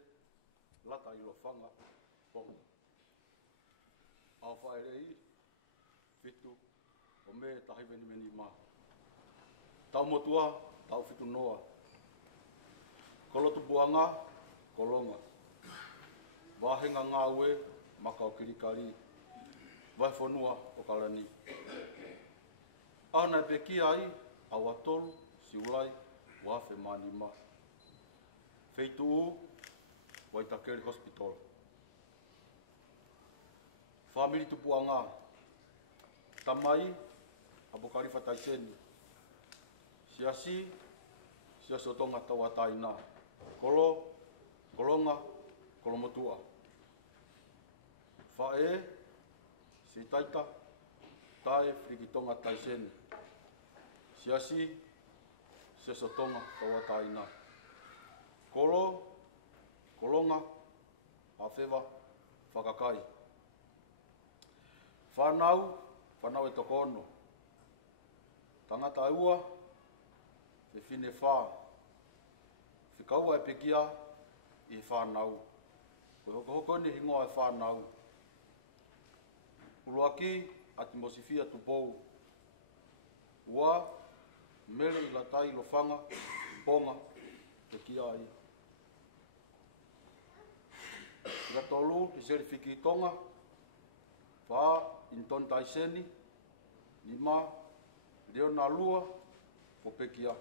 Lata i lo whanga. Ponga. Au whaerei. Fitu. O me tahi veni meni ma. Tau motua. Tau fitu noa. Kolotu buanga, kolonga. Wahenga ngāue, makau kirikari. Vai whanua o karani. Ana e peki ai, au atolu, siulai, wafe mani ma. Feitu u, Waitakere Hospital. Family tu buanga. Tamai, Abokari Fataiseni. Siasi, siasotonga tawataina. Kolo, kolonga, kolomotua. Fae, se taita, tae frikitonga taiseni. Siasi, siasotonga tawataina. Kolo, kolonga, awhewa, whakakai. Whanau, whanau e tokono. Tangata ua, te whine whaa. Whikaua e pekia i whanau. Koe hoko ni hingoa e whanau. Uluaki ati mosifia tupou. Ua mele i latai lo whanga, ponga, pekia ai. Ika tolu i serifiki tonga. Wha inton taiseni. Nima leona lua o pekia.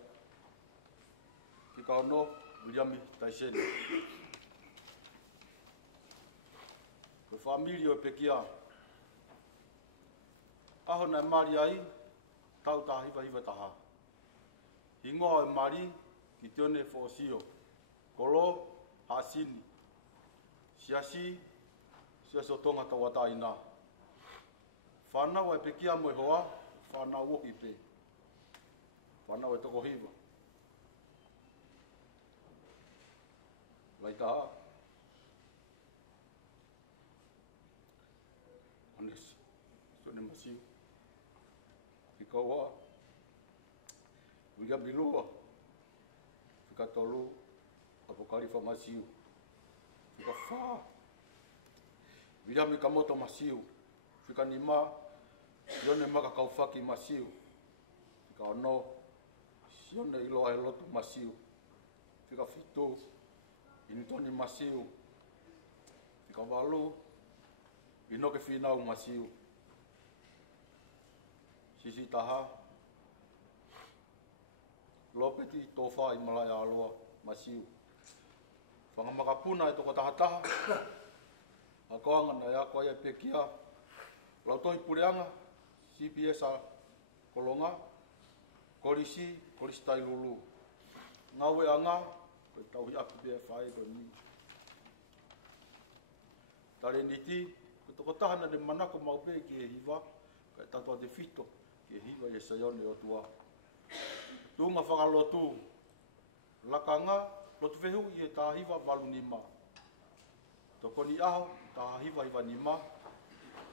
Kika ono Williami taiseni. Ko familia o pekia. Aho na mari ai, tau ta hiva taha. Hingoa e mari ki tione fosio. Kolo hasini. Siasi, siasotonga tawataina. Whanau e pekia mo e hoa, whanau o ipe. Whanau e toko hiva. Laitaha. Anes, sone masiu. Fika hoa. Wiga bilua. Fika tolu. Apokari fa masiu. Fika wha. Wiga mi kamoto masiu. Fika nima. Sione maka kaufaki masiu. Fika ono. Sione ilo ai lotu masiu. Fika fitu. Initoni masiu. Fika walu. Inoke finau masiu. Sisi taha. Lopeti tofa i malaya aloa masiu. Whangamakapuna e toko tahataha. Akoanga na yako ia pekia. Lautohi pureanga. CPS a kolonga. Korisi tailulu. Ngawe anga. Koe tauhi api pia whae koe ni. Tare niti. Koe toko tahana ne manako maupe ki e hiva. Koe tatua te fito. Ki e hiva e sayone o tua. Tunga whakalotu. Lakanga. Lotu whehu i e tahiva walu nima. Toko ni aho. Tahiva nima.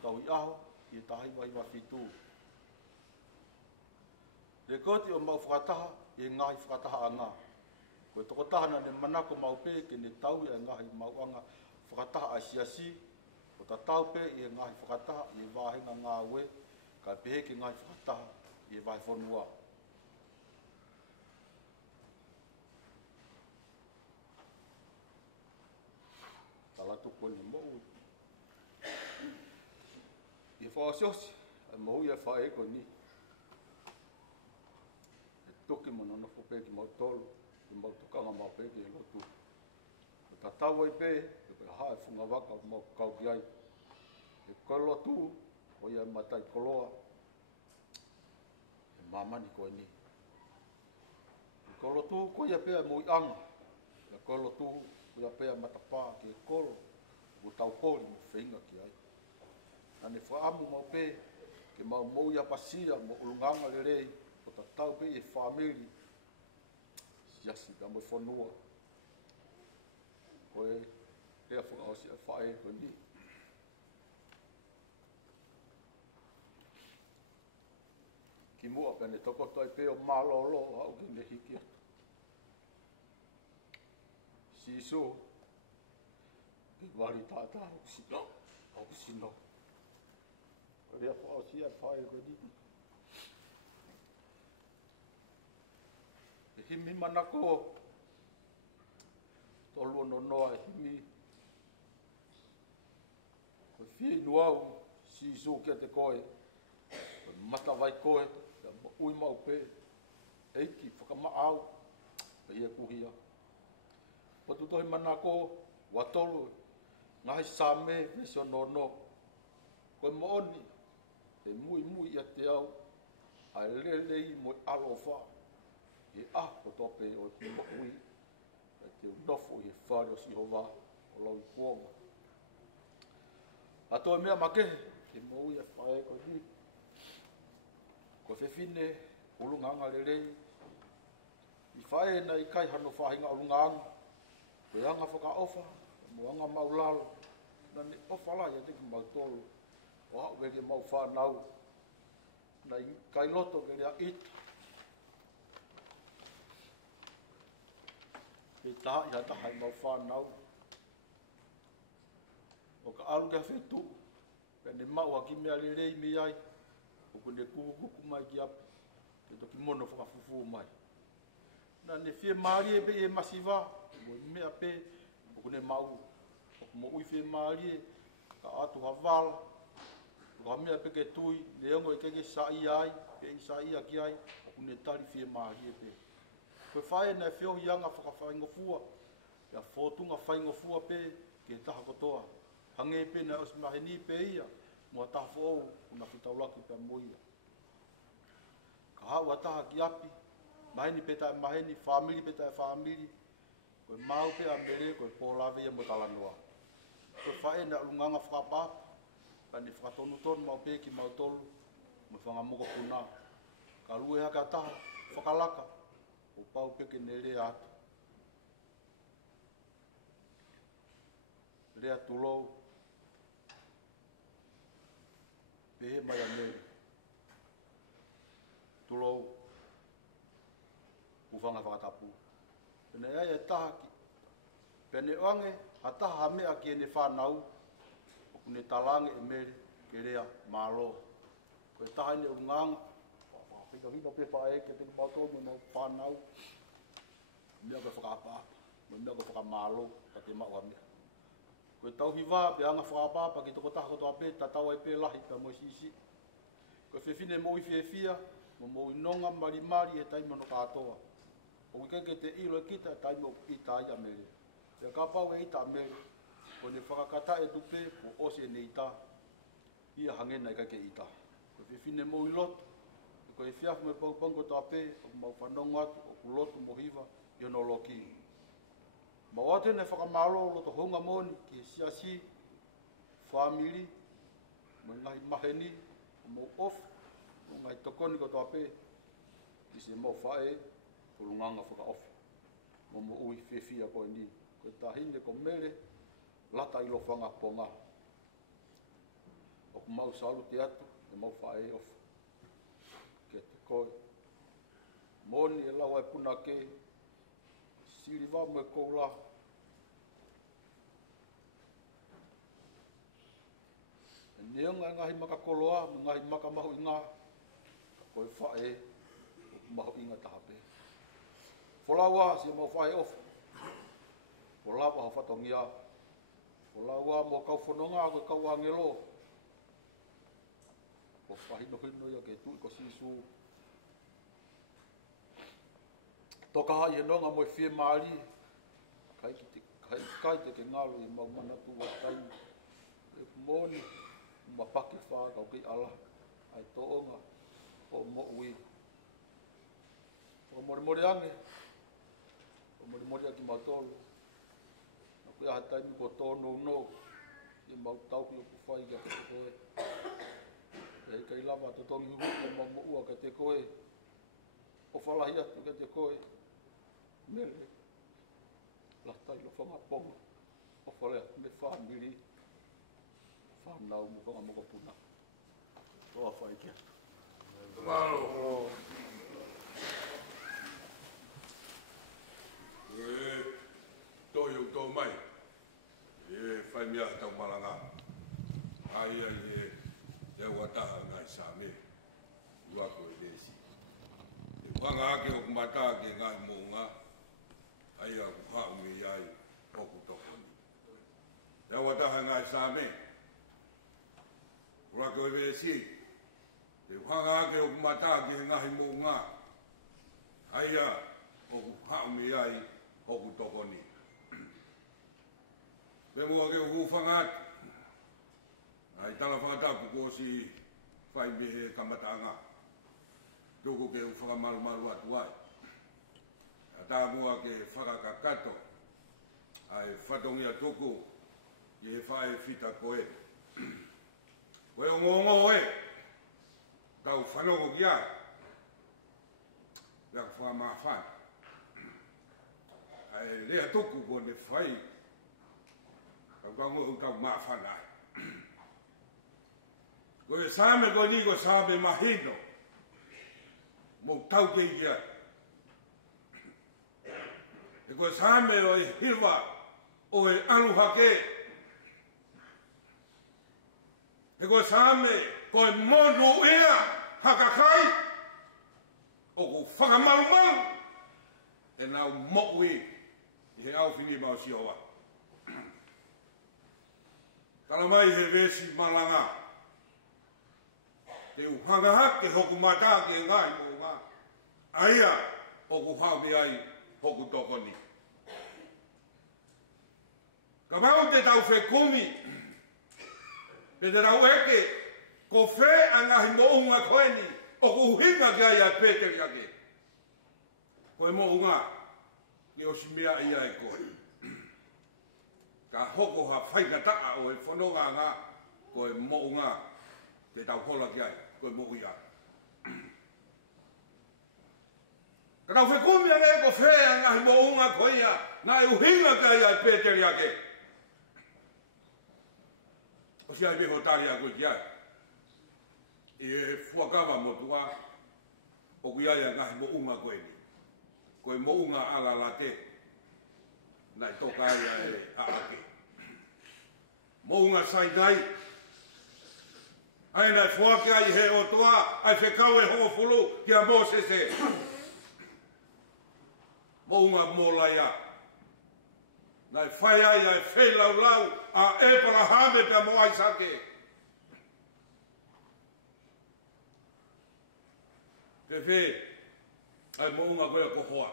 Tau i aho. I e tahiva fitu. Le koti o mau whakataha. I e ngai whakataha anga. Ko toko tahana ne manako maupe ke ne tau e ngahi mauanga whakataha asiasi. Ko ta tau pe i ngahi whakataha i wāhinga ngā ue. Ka pehe ki ngahi whakataha i vai whanua. Talatu kone mou. I whaasiosi, e mou ia whae ko ni. E toki mana na whope ki mau tolu, ki mau tukanga mau pe ki e lotu. Ko ta tau ai pe, e koe hae whunga waka mau kau ki ai. E koe lotu, o ia matai koloa, e mamani koe ni. E koe lotu, ko ia pe e mui anga. E koe lotu, ko ia pe e matapā ki e kolo, o tau poli mo whinga ki ai. Ane whaamu mau pe, ke mau mou ia pasia, mo ulunganga le rei, o ta tau pe e whamiri, siasi ka mo whanua. Koe, ea whakaosi e whae koe ni. Ki mua pene tokoto ai pe o malolo, au ki ne hiki atu. Siso, ki wari tata au sino. Rea whaosi e whae koe ni. E himi manako, tolu no noa e himi. Koe whie nuau, siso kia te koe. Koe mata vai koe, ui mau pe. Eiki, whakamaau, e ia kuhia. Patu tohi manako, watolu, ngahi same, vesio no. Koe mooni, e mui ia te au, ai lelei mo alofa. E ko tope o ki mokui, e te unofo i e whare o Sihova, o lau i kuonga. A toi mea make, ke mou ia whae o ni. Ko whewhine, ulunganga lelei, i whae na i kai hano whahinga ulunganga, koe anga whakaofa, mo anga maulalo, na ne ofa lai a teki mautolo, o hau veri mau whanau, na i kai loto veri a ita. Ke taha i hata hai mau whanau. O ka alu kia whetu, pene mau haki mea rei me ai, o kune kuku mai ki api, ke toki mono whakafufu mai. Na ne whie maari e pe e masiva, o mea pe, o kune mau, o mo ui whie maari e, ka atu havala, o ka mea pe ke tui, ne ongo i keke sai ai, pe i sai aki ai, o kune tari whie maari e pe. Koe whae na whio hianga whakawhaingofua, ia whotunga whaingofua pe, ke taha kotoa. Hange pe na os maheni pe ia, mua taha whou, kuna whitaulaki pe moia. Ka hau ataha ki api, maheni pe tae maheni, whamiri pe tae whamiri, koe mau pe ambere, koe pōlawe ia mo talanoa. Koe whae na lunganga whakapapa, pani whakatonu tonu mau pe ki mau tolu, mo whangamoko puna. Ka rue haka taha, whakalaka, o pau peke ne rea atu. Rea tulou, pehe mai a meri. Tulou, ufanga whakatapu. Pene ai e taha ki, pene oange, ha taha mea ki ene whanau, o kune talange e meri, ke rea malo. Koe taha ene urunganga, pika hino pe whae, ke te mautonu na whanau, mea koe whakapapa, mea koe whakamalo, ka te mau a mea. Koe tau hiwa, pe anga whakapapa, ki toko taha kotoa pe, ta tau ai pe lahi, pe mo sisi. Koe whewhine mo i whiewhia, mo i nonga marimari e taimo no katoa. O wikeke te ilo e kita, taimo i ta ia mere. Te ka pau e ita mere, ko ne whakakata e tupe, ko ose ne ita, ia hangena i kake ita. Koe whewhine mo i loto, ko e whiafu me pau pango toa pe, o mau whanongo atu, o kulotu mo hiva, i ono loki. Ma wate ne whakamalo loto honga moni, ki siasi, whamiri, mo ngai maheni, mo off, mo ngai tokoni ko toa pe, ki se mo whae, pulunganga whaka off. Mo ui whiwhia koe ni, koe tahine ko mere, lata ilo whanga ponga. O ku mau salu te atu, e mau whae off. Ke te koe. Moni e lawa e puna ke, siri wa me koula. Neonga ngahi maka koloa, ngahi maka mahu inga. Koe whae, mahu inga tahape. Wholawa si mau whae ofu. Wholawa hau whatongia. Wholawa mo kau whanonga koe kau angelo. Ko whahino hino ia ke tui ko sisu. Toka hai he nonga mo e whie maari. Kai te ke ngalo i mau mana tua taimi. E moni. Ma pake wha kau kei ala. Ai toonga. O mo ui. O mori mori ange. O mori mori aki matolo. Na koe aha taimi ko tono no. I mau tau ki o ku whai kia te koe. E kai lava te tongi hui e mau mo ua ka te koe. O whalahi atu ka te koe. Mele. Latai lo whanga ponga. O whalea me whamiri. Whanau mo whanga moko puna. Toa whai kia. Malo. Toi o tō mai. E whai mea tau malanga. Ai ai e wataha ngai sāme. Ua koe desi. E whanga ake o kumata ke ngai mōnga. Ai a kuhau me ai oku tokoni. E wataha ngai sāme. Ua koe desi. E whanga ake o kumata ke ngai mōnga. Ai a o kuhau me ai oku tokoni. Pe mua ke uhu whangat. Ai tala whangatapu ko si whai mehe kamatanga. Tuku ke u whakamaru maru atu ai. A tā mua ke whakakakato. Ai whatongia tuku i he whae whita koe. Koe o ngongo e. Tau whanoko ki ai. Ia ka whakamawhana. Ai lea tuku ko ne whai. Kau kango u tau mawhana ai. Koe sāme ko ni ko sāme mahino. Mo tau kei kia. E koe sāme o e hirwa o e aluhake. E koe sāme ko e monu ea hakakai. O ko whakamarumaru. E nau mokui i he au whini mau si oa. Tala mai he resi malanga. Te uhanga ke hoku mata ke ngai mo ngā. Aia o ku haume ai hoku tokoni. Ka mau te tau whekumi. Te te rau eke ko whe angahi mo unga koeni o ku hinga ki ai a Peteri ake. Koe mo unga ki o simea ia e koe. Ka hoko ha whaikataa o e whanonga ngā koe mo unga te tau hola ki ai, koe mo ia. Ka tau whekumi ane ko whea ngahi mo unga koe ia, ngā e uhinga ki ai ai Peteri ake. O si ai meho tari a koe ki ai. I e fuakawa mo tua, o kui ai a ngahi mo unga koe ni. Koe mo unga ala la te. Nai toka ai e a ake. Mo unga sai nai. Ai nai fuake ai he o toa, ai whekau e ho fulu ki a Mosese. Mo unga mo laia. Nai whai ai ai whei lau lau a Ebrahame pe mo ai sake. Pepe, ai mo unga koe ko hoa.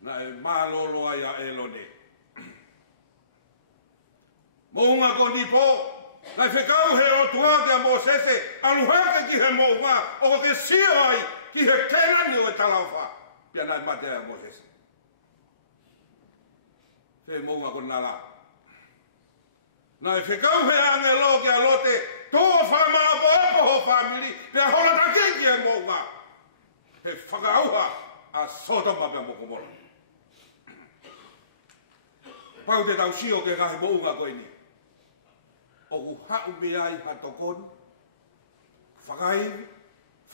Na e mālolo ai a elone. Mo unga ko ni po, na e whekau he o tuate a Mosese, aluhake ki he mo unga, o ke sio ai ki he kenani o e talauwha. Pia nai mate a Mosese. Te mo unga ko nala. Na e whekau he angelo ki a lote, toa whamaa po epo ho whamiri, pia hola takeki e mo unga. He whakauha a Sodoma pia moko mola. Pau te tau sio ke ngahi mo unga koe ni. O ku hau me ai hatokonu, whakairi,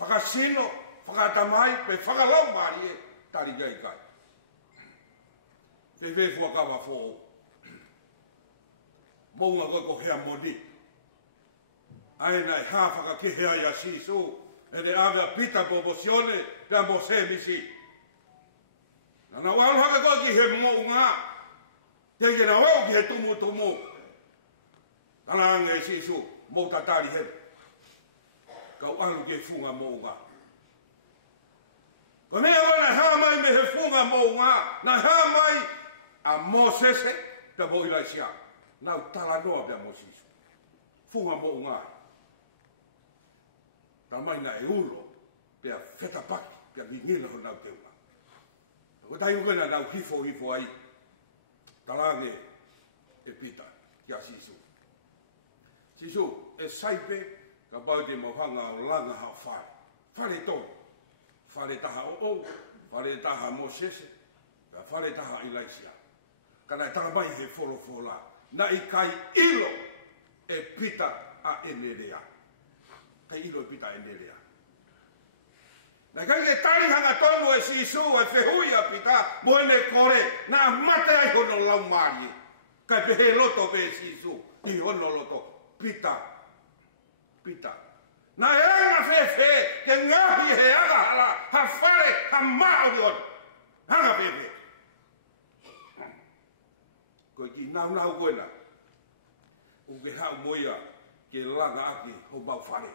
whakasino, whakatamai, pe whakalau maari e tari gai kai. Pepe fuakawa fo. Maunga koe ko hea moni. Aina e hawhaka ke hea ia sisu. E le ave a pita promozione da mo semisi. Nana wau haka koe ki he maunga. Tege na wau ki he tumu. Tana ange sisu. Mo tatari he. Kau alu ke funga maunga. Ko mea wana haa mai me he funga maunga. Na haa mai a Mosese da mo ilaisia. Nau tala noa pia Mosisu. Funga maunga. Ta mai na e ulo. Pia feta paki. Pia ngina ho nau teua. Ko tai ukena nau hifo ai. Talange e pita. Kia Sisu. Sisu e saipe. Ka pau te mohanga o langa ha whare. Whare tō. Whare taha o. Whare taha Mosese. Ka whare taha Ilaisia. Kana e tala mai he wholofola. Na i kai ilo e pita a Enerea. Kai ilo e pita a Enerea. Na kai ke tarihanga tonu e Sisu e whehui a pita. Moene kore. Na mate ai hono laumari. Kai pehe loto pe Sisu. I hono loto. Pita. Na e anga whewhe, ke ngahi he aga hala, ha whare, ha mao yon. Hanga whewhe. Koe ki nau koena, u ke hau moia, ke langa aki ho mau whare.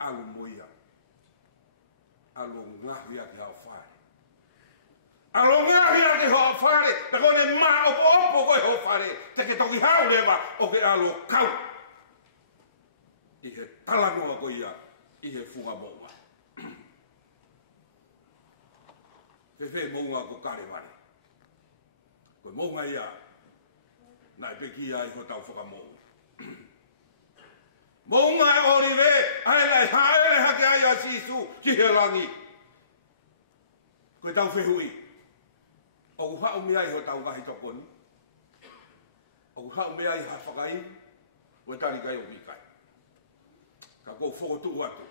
Alu moia. Alu ngahi aki hau whare. Alu ngahi aki hau whare, te kone maa opo koe hau whare, te ke toki hau lewa, o ke alu kau. I he talanoa ko ia, I he funga maunga. Te whe maunga ko kare ware. Koe maunga ia, na e peki ia I ho tau whaka maunga. Maunga e ori we, ae haere hake ai a Sisu, ki he rangi. Koe tau whehui. O hau mea I ho tau ngahi tokoni. O hau mea I ha whakai, o tari kai o wikai. Ka kou whokotu atu.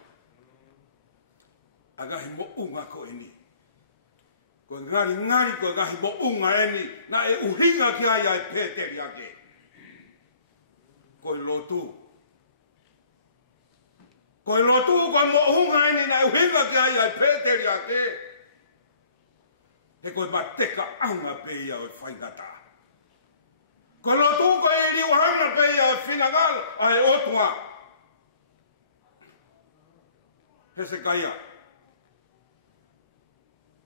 A ngahi mo unga ko eni. Ko ngari ko ngahi mo unga eni. Na e uhinga ki ai ai pēteri ake. Ko lotu. Ko mo unga eni na e uhinga ki ai ai pēteri ake. He koe mateka anga pe ia o whaingata. Ko lotu ko e liuhanga pe ia o whinangal a e otua. Hezekia.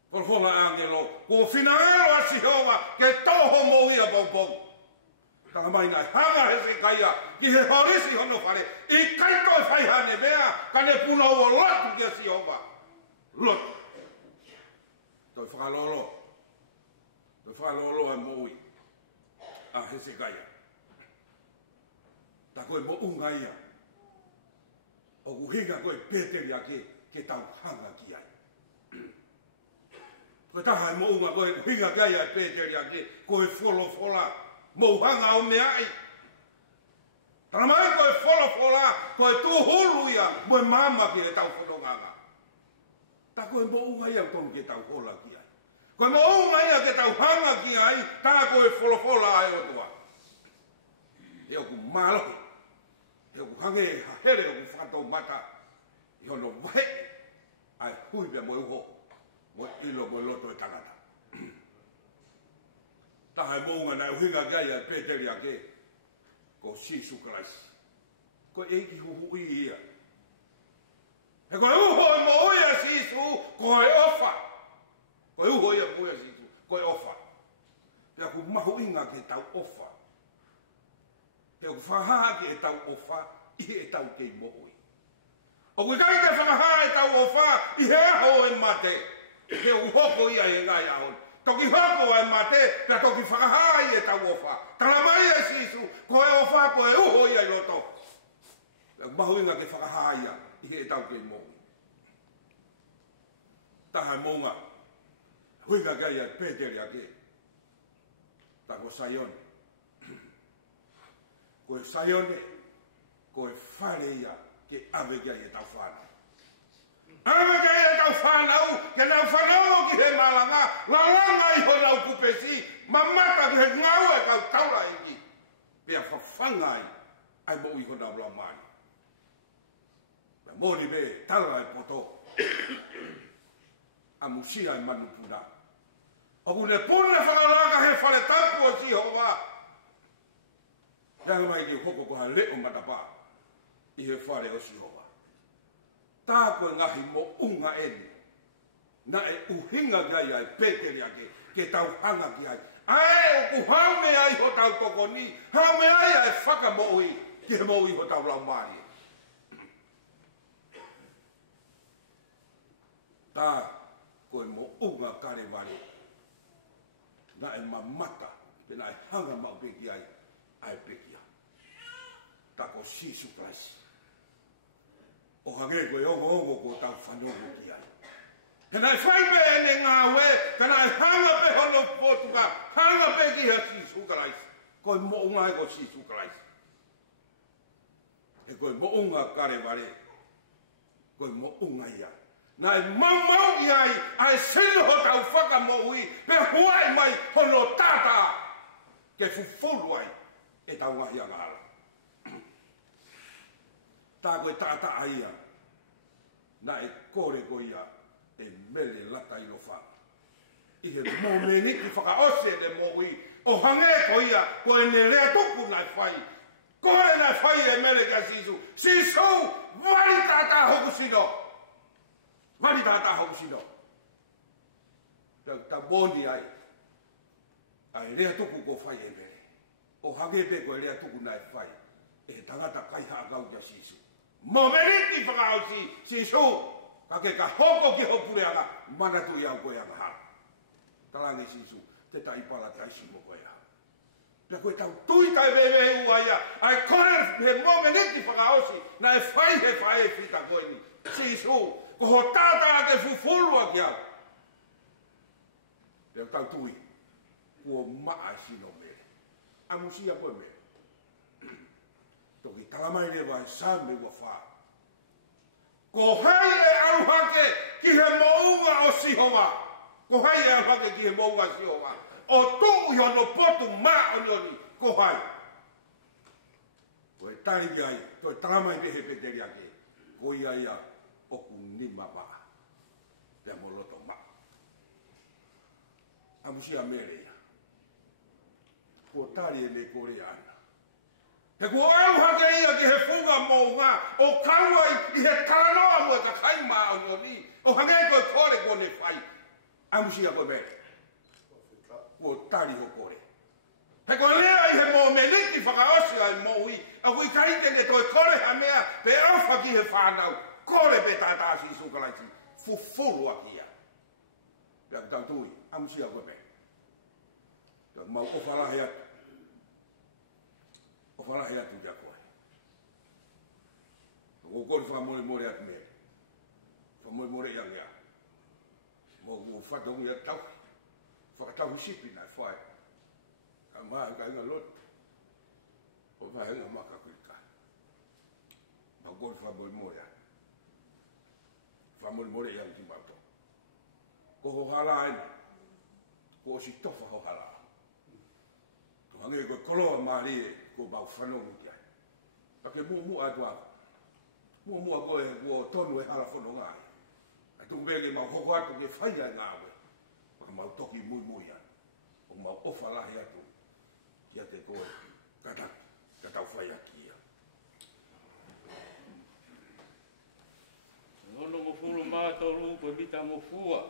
Por honga angelo, ko finangalo a Sihova, ke toho mo ia bonbon. Tanga mai nai, hanga Hezekia, ki he horisi hono whare, I kaito e whaihane mea, kane puna o lotu ki a Sihova. Lotu. Toi whakalolo e moui a Hezekia. Ta koe mo unga ia. O uhinga koe pēteri ake ke tau hanga ki ai. Koe taha e mo unga koe uhinga ki ai ai pēteri ake koe wholofola mo hanga o mea ai. Tana mai koe wholofola koe tūhulu ia moe mama ki e tau whanonganga. Ta koe mo unga ia tonu ke tau hola ki ai. Koe mo unga ia ke tau hanga ki ai ta koe wholofola ai o tua. E oku malohi. E ku hange ha here o ku whatou mata I hono wahe ai hui pia mo uho mo ilo mo loto e tangata. Taha e mounga na uhinga gai a pēteri ake ko Sisu Kraisi. Ko eiki huhui ia. E koe uho e mo uia Sisu ko e ofa. Ko e uho ia mo uia Sisu ko e ofa. Pia ku mahu inga ke tau ofa. Te o whaha ki e tau ofa, I e tau kei mohui. O kui kai te whaha e tau ofa, I he aho e mate. Te o hoko ia e ngai ahon. Toki hoko e mate, pia toki whaha I e tau ofa. Tala mai e Sisu, ko e ofa, ko e uho ia I loto. Te mahuinga ke whaha ia, I he tau kei mohui. Taha e mounga, huinga kai e pēteri ake. Tako Saione. Koe Saione, koe whare ia ke ave kia I tau whana. Ave kia I tau whanau, ke nau whanau ki he malanga, la langa I ho nau kupesi, mamata ke ngau e kau taura e ki. Pea whawhangai ai mo i kona ula mani. Pea mori be tala e poto. A musia e manu puna. O kune puna whanalanga he whare tapu o si hoa. Hanga mai ki hoko koha leo matapa. I he whare o si hoa. Tā koe ngahi mo unga eni. Na e uhinga gai ai pekeri ake. Ke tau hanga ki ai. Ai o ku haume ai ho tau toko ni. Haume ai ai whaka mo'i. Ke mo'i ho tau lau mai. Tā koe mo unga kare wari. Na e mamata. Pena e hanga mau peki ai. Ai peki ai. Tā ko sisu Christ. O hange koe ongo ko tau whanongo ki ai. Hena e whaipe e ne ngā we, kana e hanga pe hono potuka, hanga pe ki ha Sisu Christ. Koe mo unga e ko Sisu Christ. E koe mo unga kare ware. Koe mo unga ia. Na e mau i ai, ai sino ho tau whaka mo ui, pe huai mai hono tata, ke fufuru ai, e tau ngahi anga hala. Tā koe tata aia, na e kore ko ia, e mele lata ino wha. I he momeni ki whakaose le mo'i, o hange ko ia, ko e ne rea tuku nai whai. Kore nai whai e mele kia Sisu. Sisu, wari tata hoku sino. Wari tata hoku sino. Ta boni ai. Ai rea tuku ko whai e mele. O hange pe ko e rea tuku nai whai. E tangata kai haakau kia Sisu. Momeniti whakaosi, Sisu, ka ke ka hoko ki hokure anga, manatu iau koe anga hara. Talange Sisu, te taipala te aisi mo koe anga. Pea koe tau tui tai wewe ua ia, ai kore he momeniti whakaosi, na e whai he whai e whita koe ni. Sisu, ko ho tātara ke fufurua ki au. Pea tau tui, kua maa sino mele. Amusia koe mele. Toki talamai lewa e same ua wha. Ko hai e auhake ki he mounga o Sihova. Ko hai e auhake ki he mounga o Sihova. O tuu i ono potu maa o nioni. Ko hai. Ko e tari ki ai. Ko e talamai pehe peteri ake. Ko ia ia oku nima maa. Pea moloto maa. Amusia mele ia. Ko tari e le kore ana. He kua auhake ia ki he funga mounga, o kauai i he taranoa mua ka kai maa o nioni, o hange koe kore kone whai. Amusia koe mele. Kua tari ho kore. He kua lea i he mo meliki whakaosi ai moui, a kui kaite ne toi kore hamea, pe auha ki he whanau, kore pe tata Sisu Christ, fufuru aki ia. Pea ki tau tui, amusia koe mele. Mau o whalahe atu. O whalahe atu kia koe. O kore whamore atu mea. Whamore iang ia. Mo whatongu ia tau. Whakatau sipi nai whae. Ka maa ka inga lot. O whahenga maka kurika. Mau kore whamore atu. Whamore iang ki mato. Ko ho hala aina. Ko o si tofa ho hala. Ko hange koe koloa maari ko bau whanongu kia. Pake mua atua. Mua koe kua tonu e hala whanonga ai. Ai tuku bege mau hoko atu ke whaia ngāwe. Paka mau toki mui atu. O mau ofa lahi atu. Kia te koe katau whaia kia. Nono mo furu mātoru koe mita mo fua.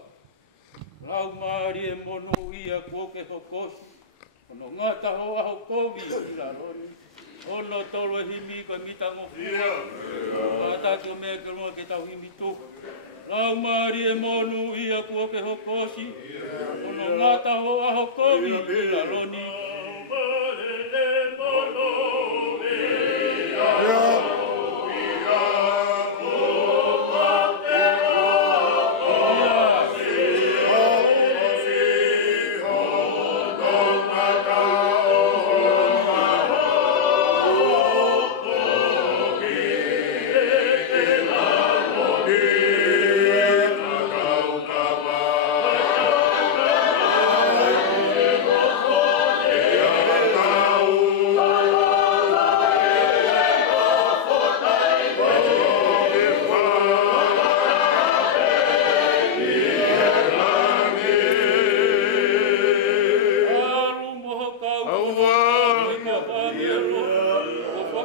Rau maari e mono ia kuoke hokosi. Ono ngata ho aho kovi i la roni. Ono tolo himi koe mita mo fua. Ngata ko mea ke roa ke tau himi tuku. Rau maari e monu ia kuoke hokosi. Ono ngata ho aho kovi i la roni. Oh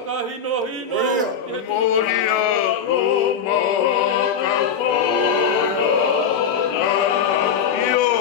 whakahino-hino. Moria luma kapono na io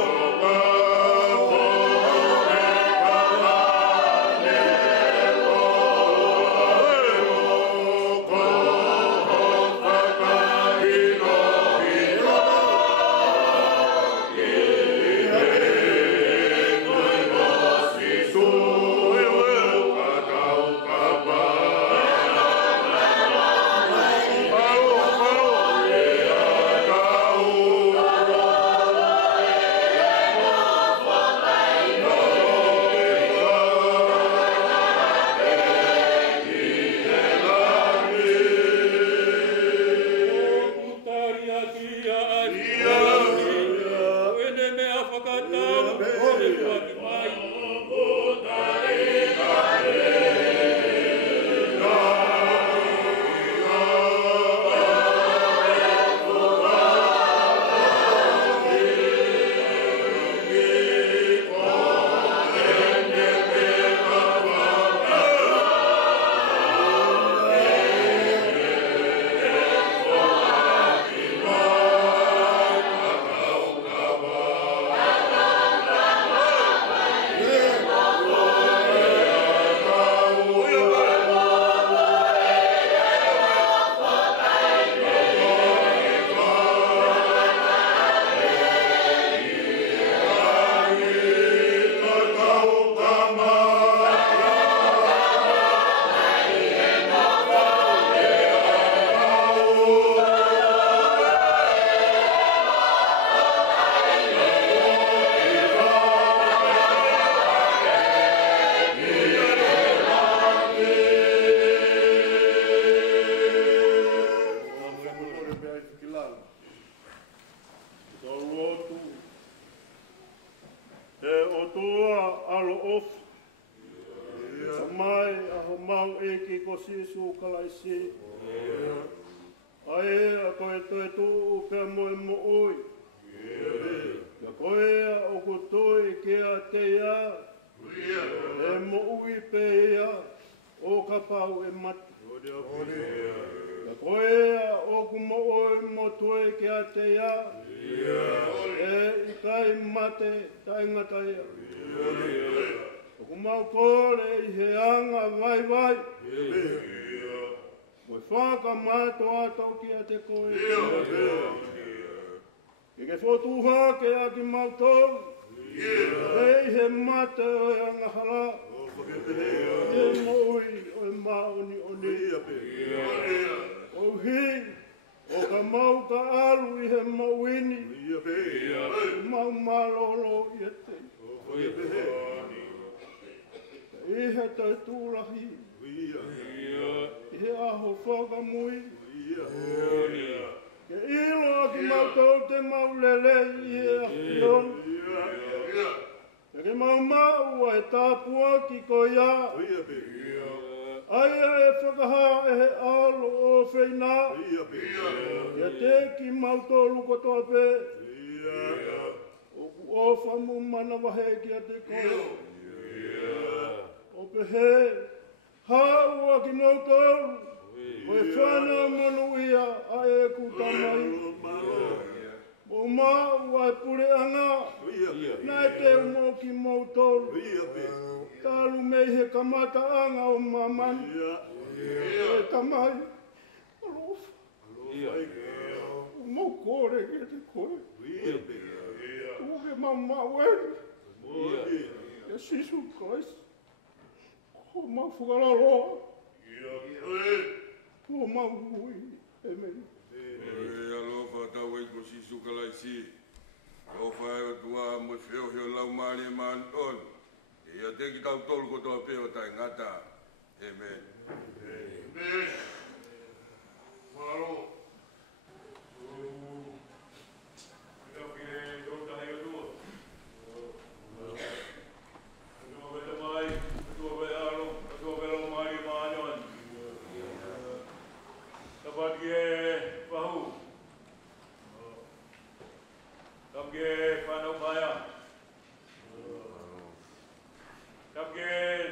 Tabge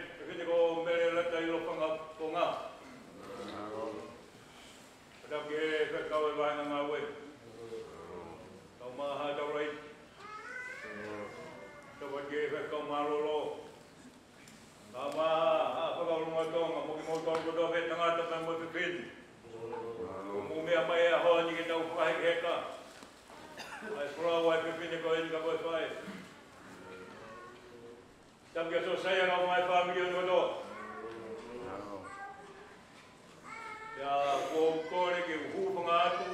pipini ko ini ka boy fai. Tapi so saya ngau mai family on do. Ya ko ni ke hu pangatu.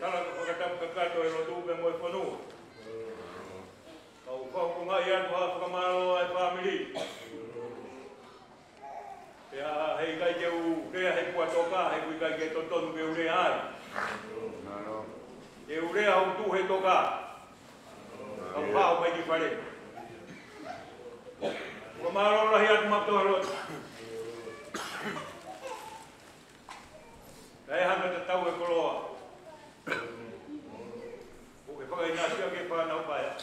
Tala ko pagkatap kakato e rotu be mo fonu. Kau ko ngai ya ko kamalo ai family. Ya hei kai ke u rea hei kua toka hei kui kai ke totonu ke ure ai. Ke ure au tu hei toka. Au pao mai ki whare. Kua maro rahi atu maktoa rot. Kai hanga te tau e koloa. Uke whakai nasia ke whanau paia.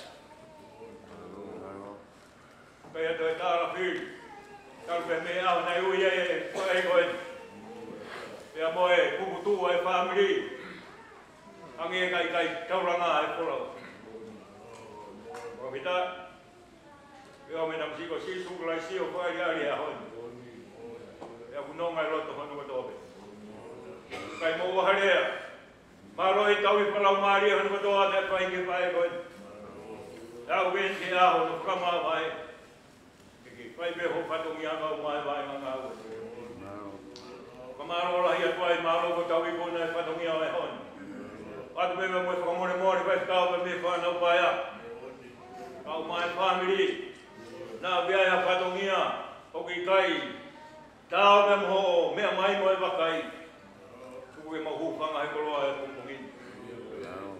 Kai atu e tāra whiri. Kalau me au nai ui e koe koe. Pea moe kukutu e family. Ange kai tauranga e kora. Ko kita pea me nam siko sisu kulai sio koe ari a hoi. Pea kunonga e roto honu katope. Kai mo waharea. Maro i tau i palau maari honu katoa te painge pae koe. Tau wenke aho no kama vai. Pai be ho patung yang au mai vai manga au. Kamaro la ia pai maro ko tau i bona patung ia e hon. Atu be mo ko mo mo pai tau be fa no paia. Au mai family. Na be ia patung ia o ki kai. Tau be mo me mai mo e vakai. Ku e mo hu fanga e koloa e kumungin.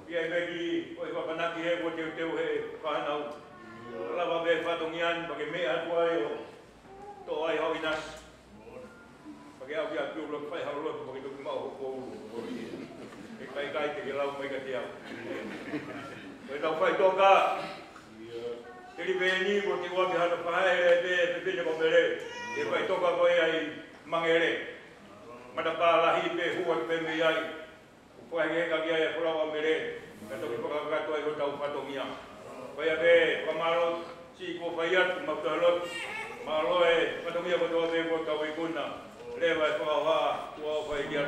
Ia be ki o e vakanaki he ko teu he ka nau. Lava be fatongian bagi me atua yo to ai ho inas bagi au ya piu lo pai ha lo bagi tu mau ko kai te lau mai ka tia ko tau fai toka tiri be ni ko ti wa ha to pai be be ko bere e pai toka ko ai mangere mata pa la hi be hu pe me ai ko ai ka ya ko la mere ka to ko ka to ai ho tau fatongia. Kaya be kamaro si ko fayat magtalot malo e patungia ko to be ko kawai kuna lewa ko ha ko fayat.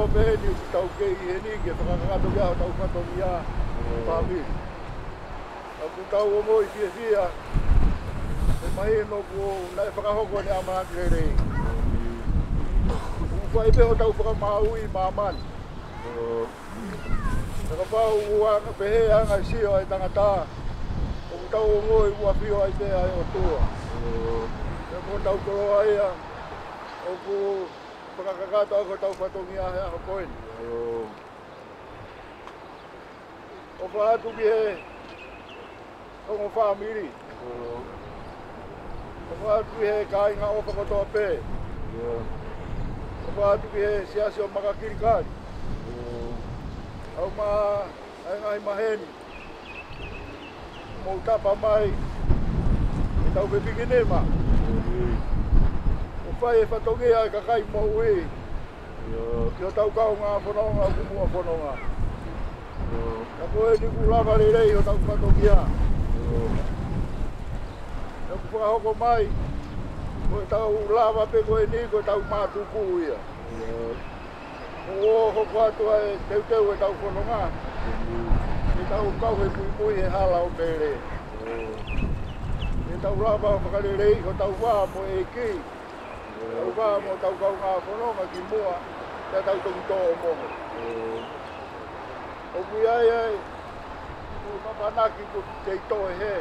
whakatoa pēni tau kei he ni ke whakakato kia o tau whatongia pāmi. Aku tau o moi fia e mahi no ko nai whakahoko ni amanaki rei. Whai peho tau whakamaui māman. Nakapau ua pehe anga sio ai tangata. O tau o moi ua pio ai te ai o tua. E mo tau koro ai a o ku whakakakato ako tau whatongia he ako koen. O whaatu ki he kongo whaamiri. O whaatu ki he kāinga o whakotoa pē. O whaatu ki he siasi o makakirikari. Au mā ai ngai maheni. Mou tapa mai e tau pepiki nema. O whai e whatongia e kakai mou e. Ki o tau kau ngā whanonga o kumua whanonga. Ka koe ni ku lava rei o tau whatongia. E ku whakahoko mai. Koe tau lava pe koe ni koe tau mātuku ia. O hoko atua e teuteu e tau whanonga. E tau kau he mui he hala o pere. E tau lava o whakarerei o tau wā mo e ki. Tau wā mo tau kau ngā whanonga ki mua. Te tau toki tō o moho. O kui ai. Ku mapanaki ku te ito e he.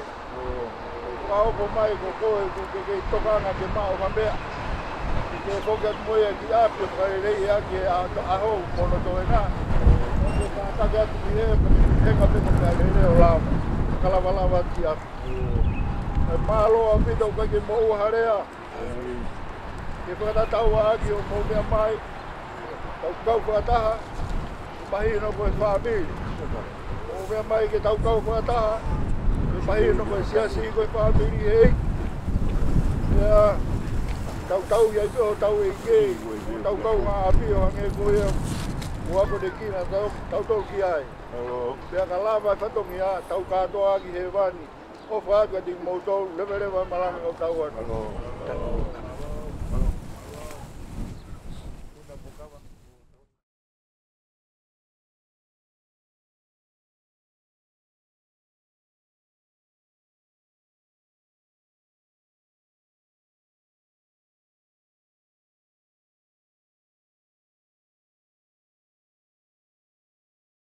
Ka hoko mai ko koe ku ke tokanga ke mao hambea. Ke whokat moia ki api o whakarerei aki e aho mono to e nā. Ke tātake atu ki he ka peko whakarerei o lao. Kalawalawa ki api. E mālo a pito kai ke mo harea. Ke whakatatau aki o mo mea mai. Tau kau whakataha. Mahino koe whaamiri. O mea mai ke tau kau whakataha. Ke mahino koe siasi koe whaamiri hei. Ia tau iai pio tau e kei. Tau kau ngā api o hange koe. O ako de kina tau tau ki ai. Pea ka lava whatongi a tau katoa ki he wani. O whaatu ati moutou lewe malanga o tau anu.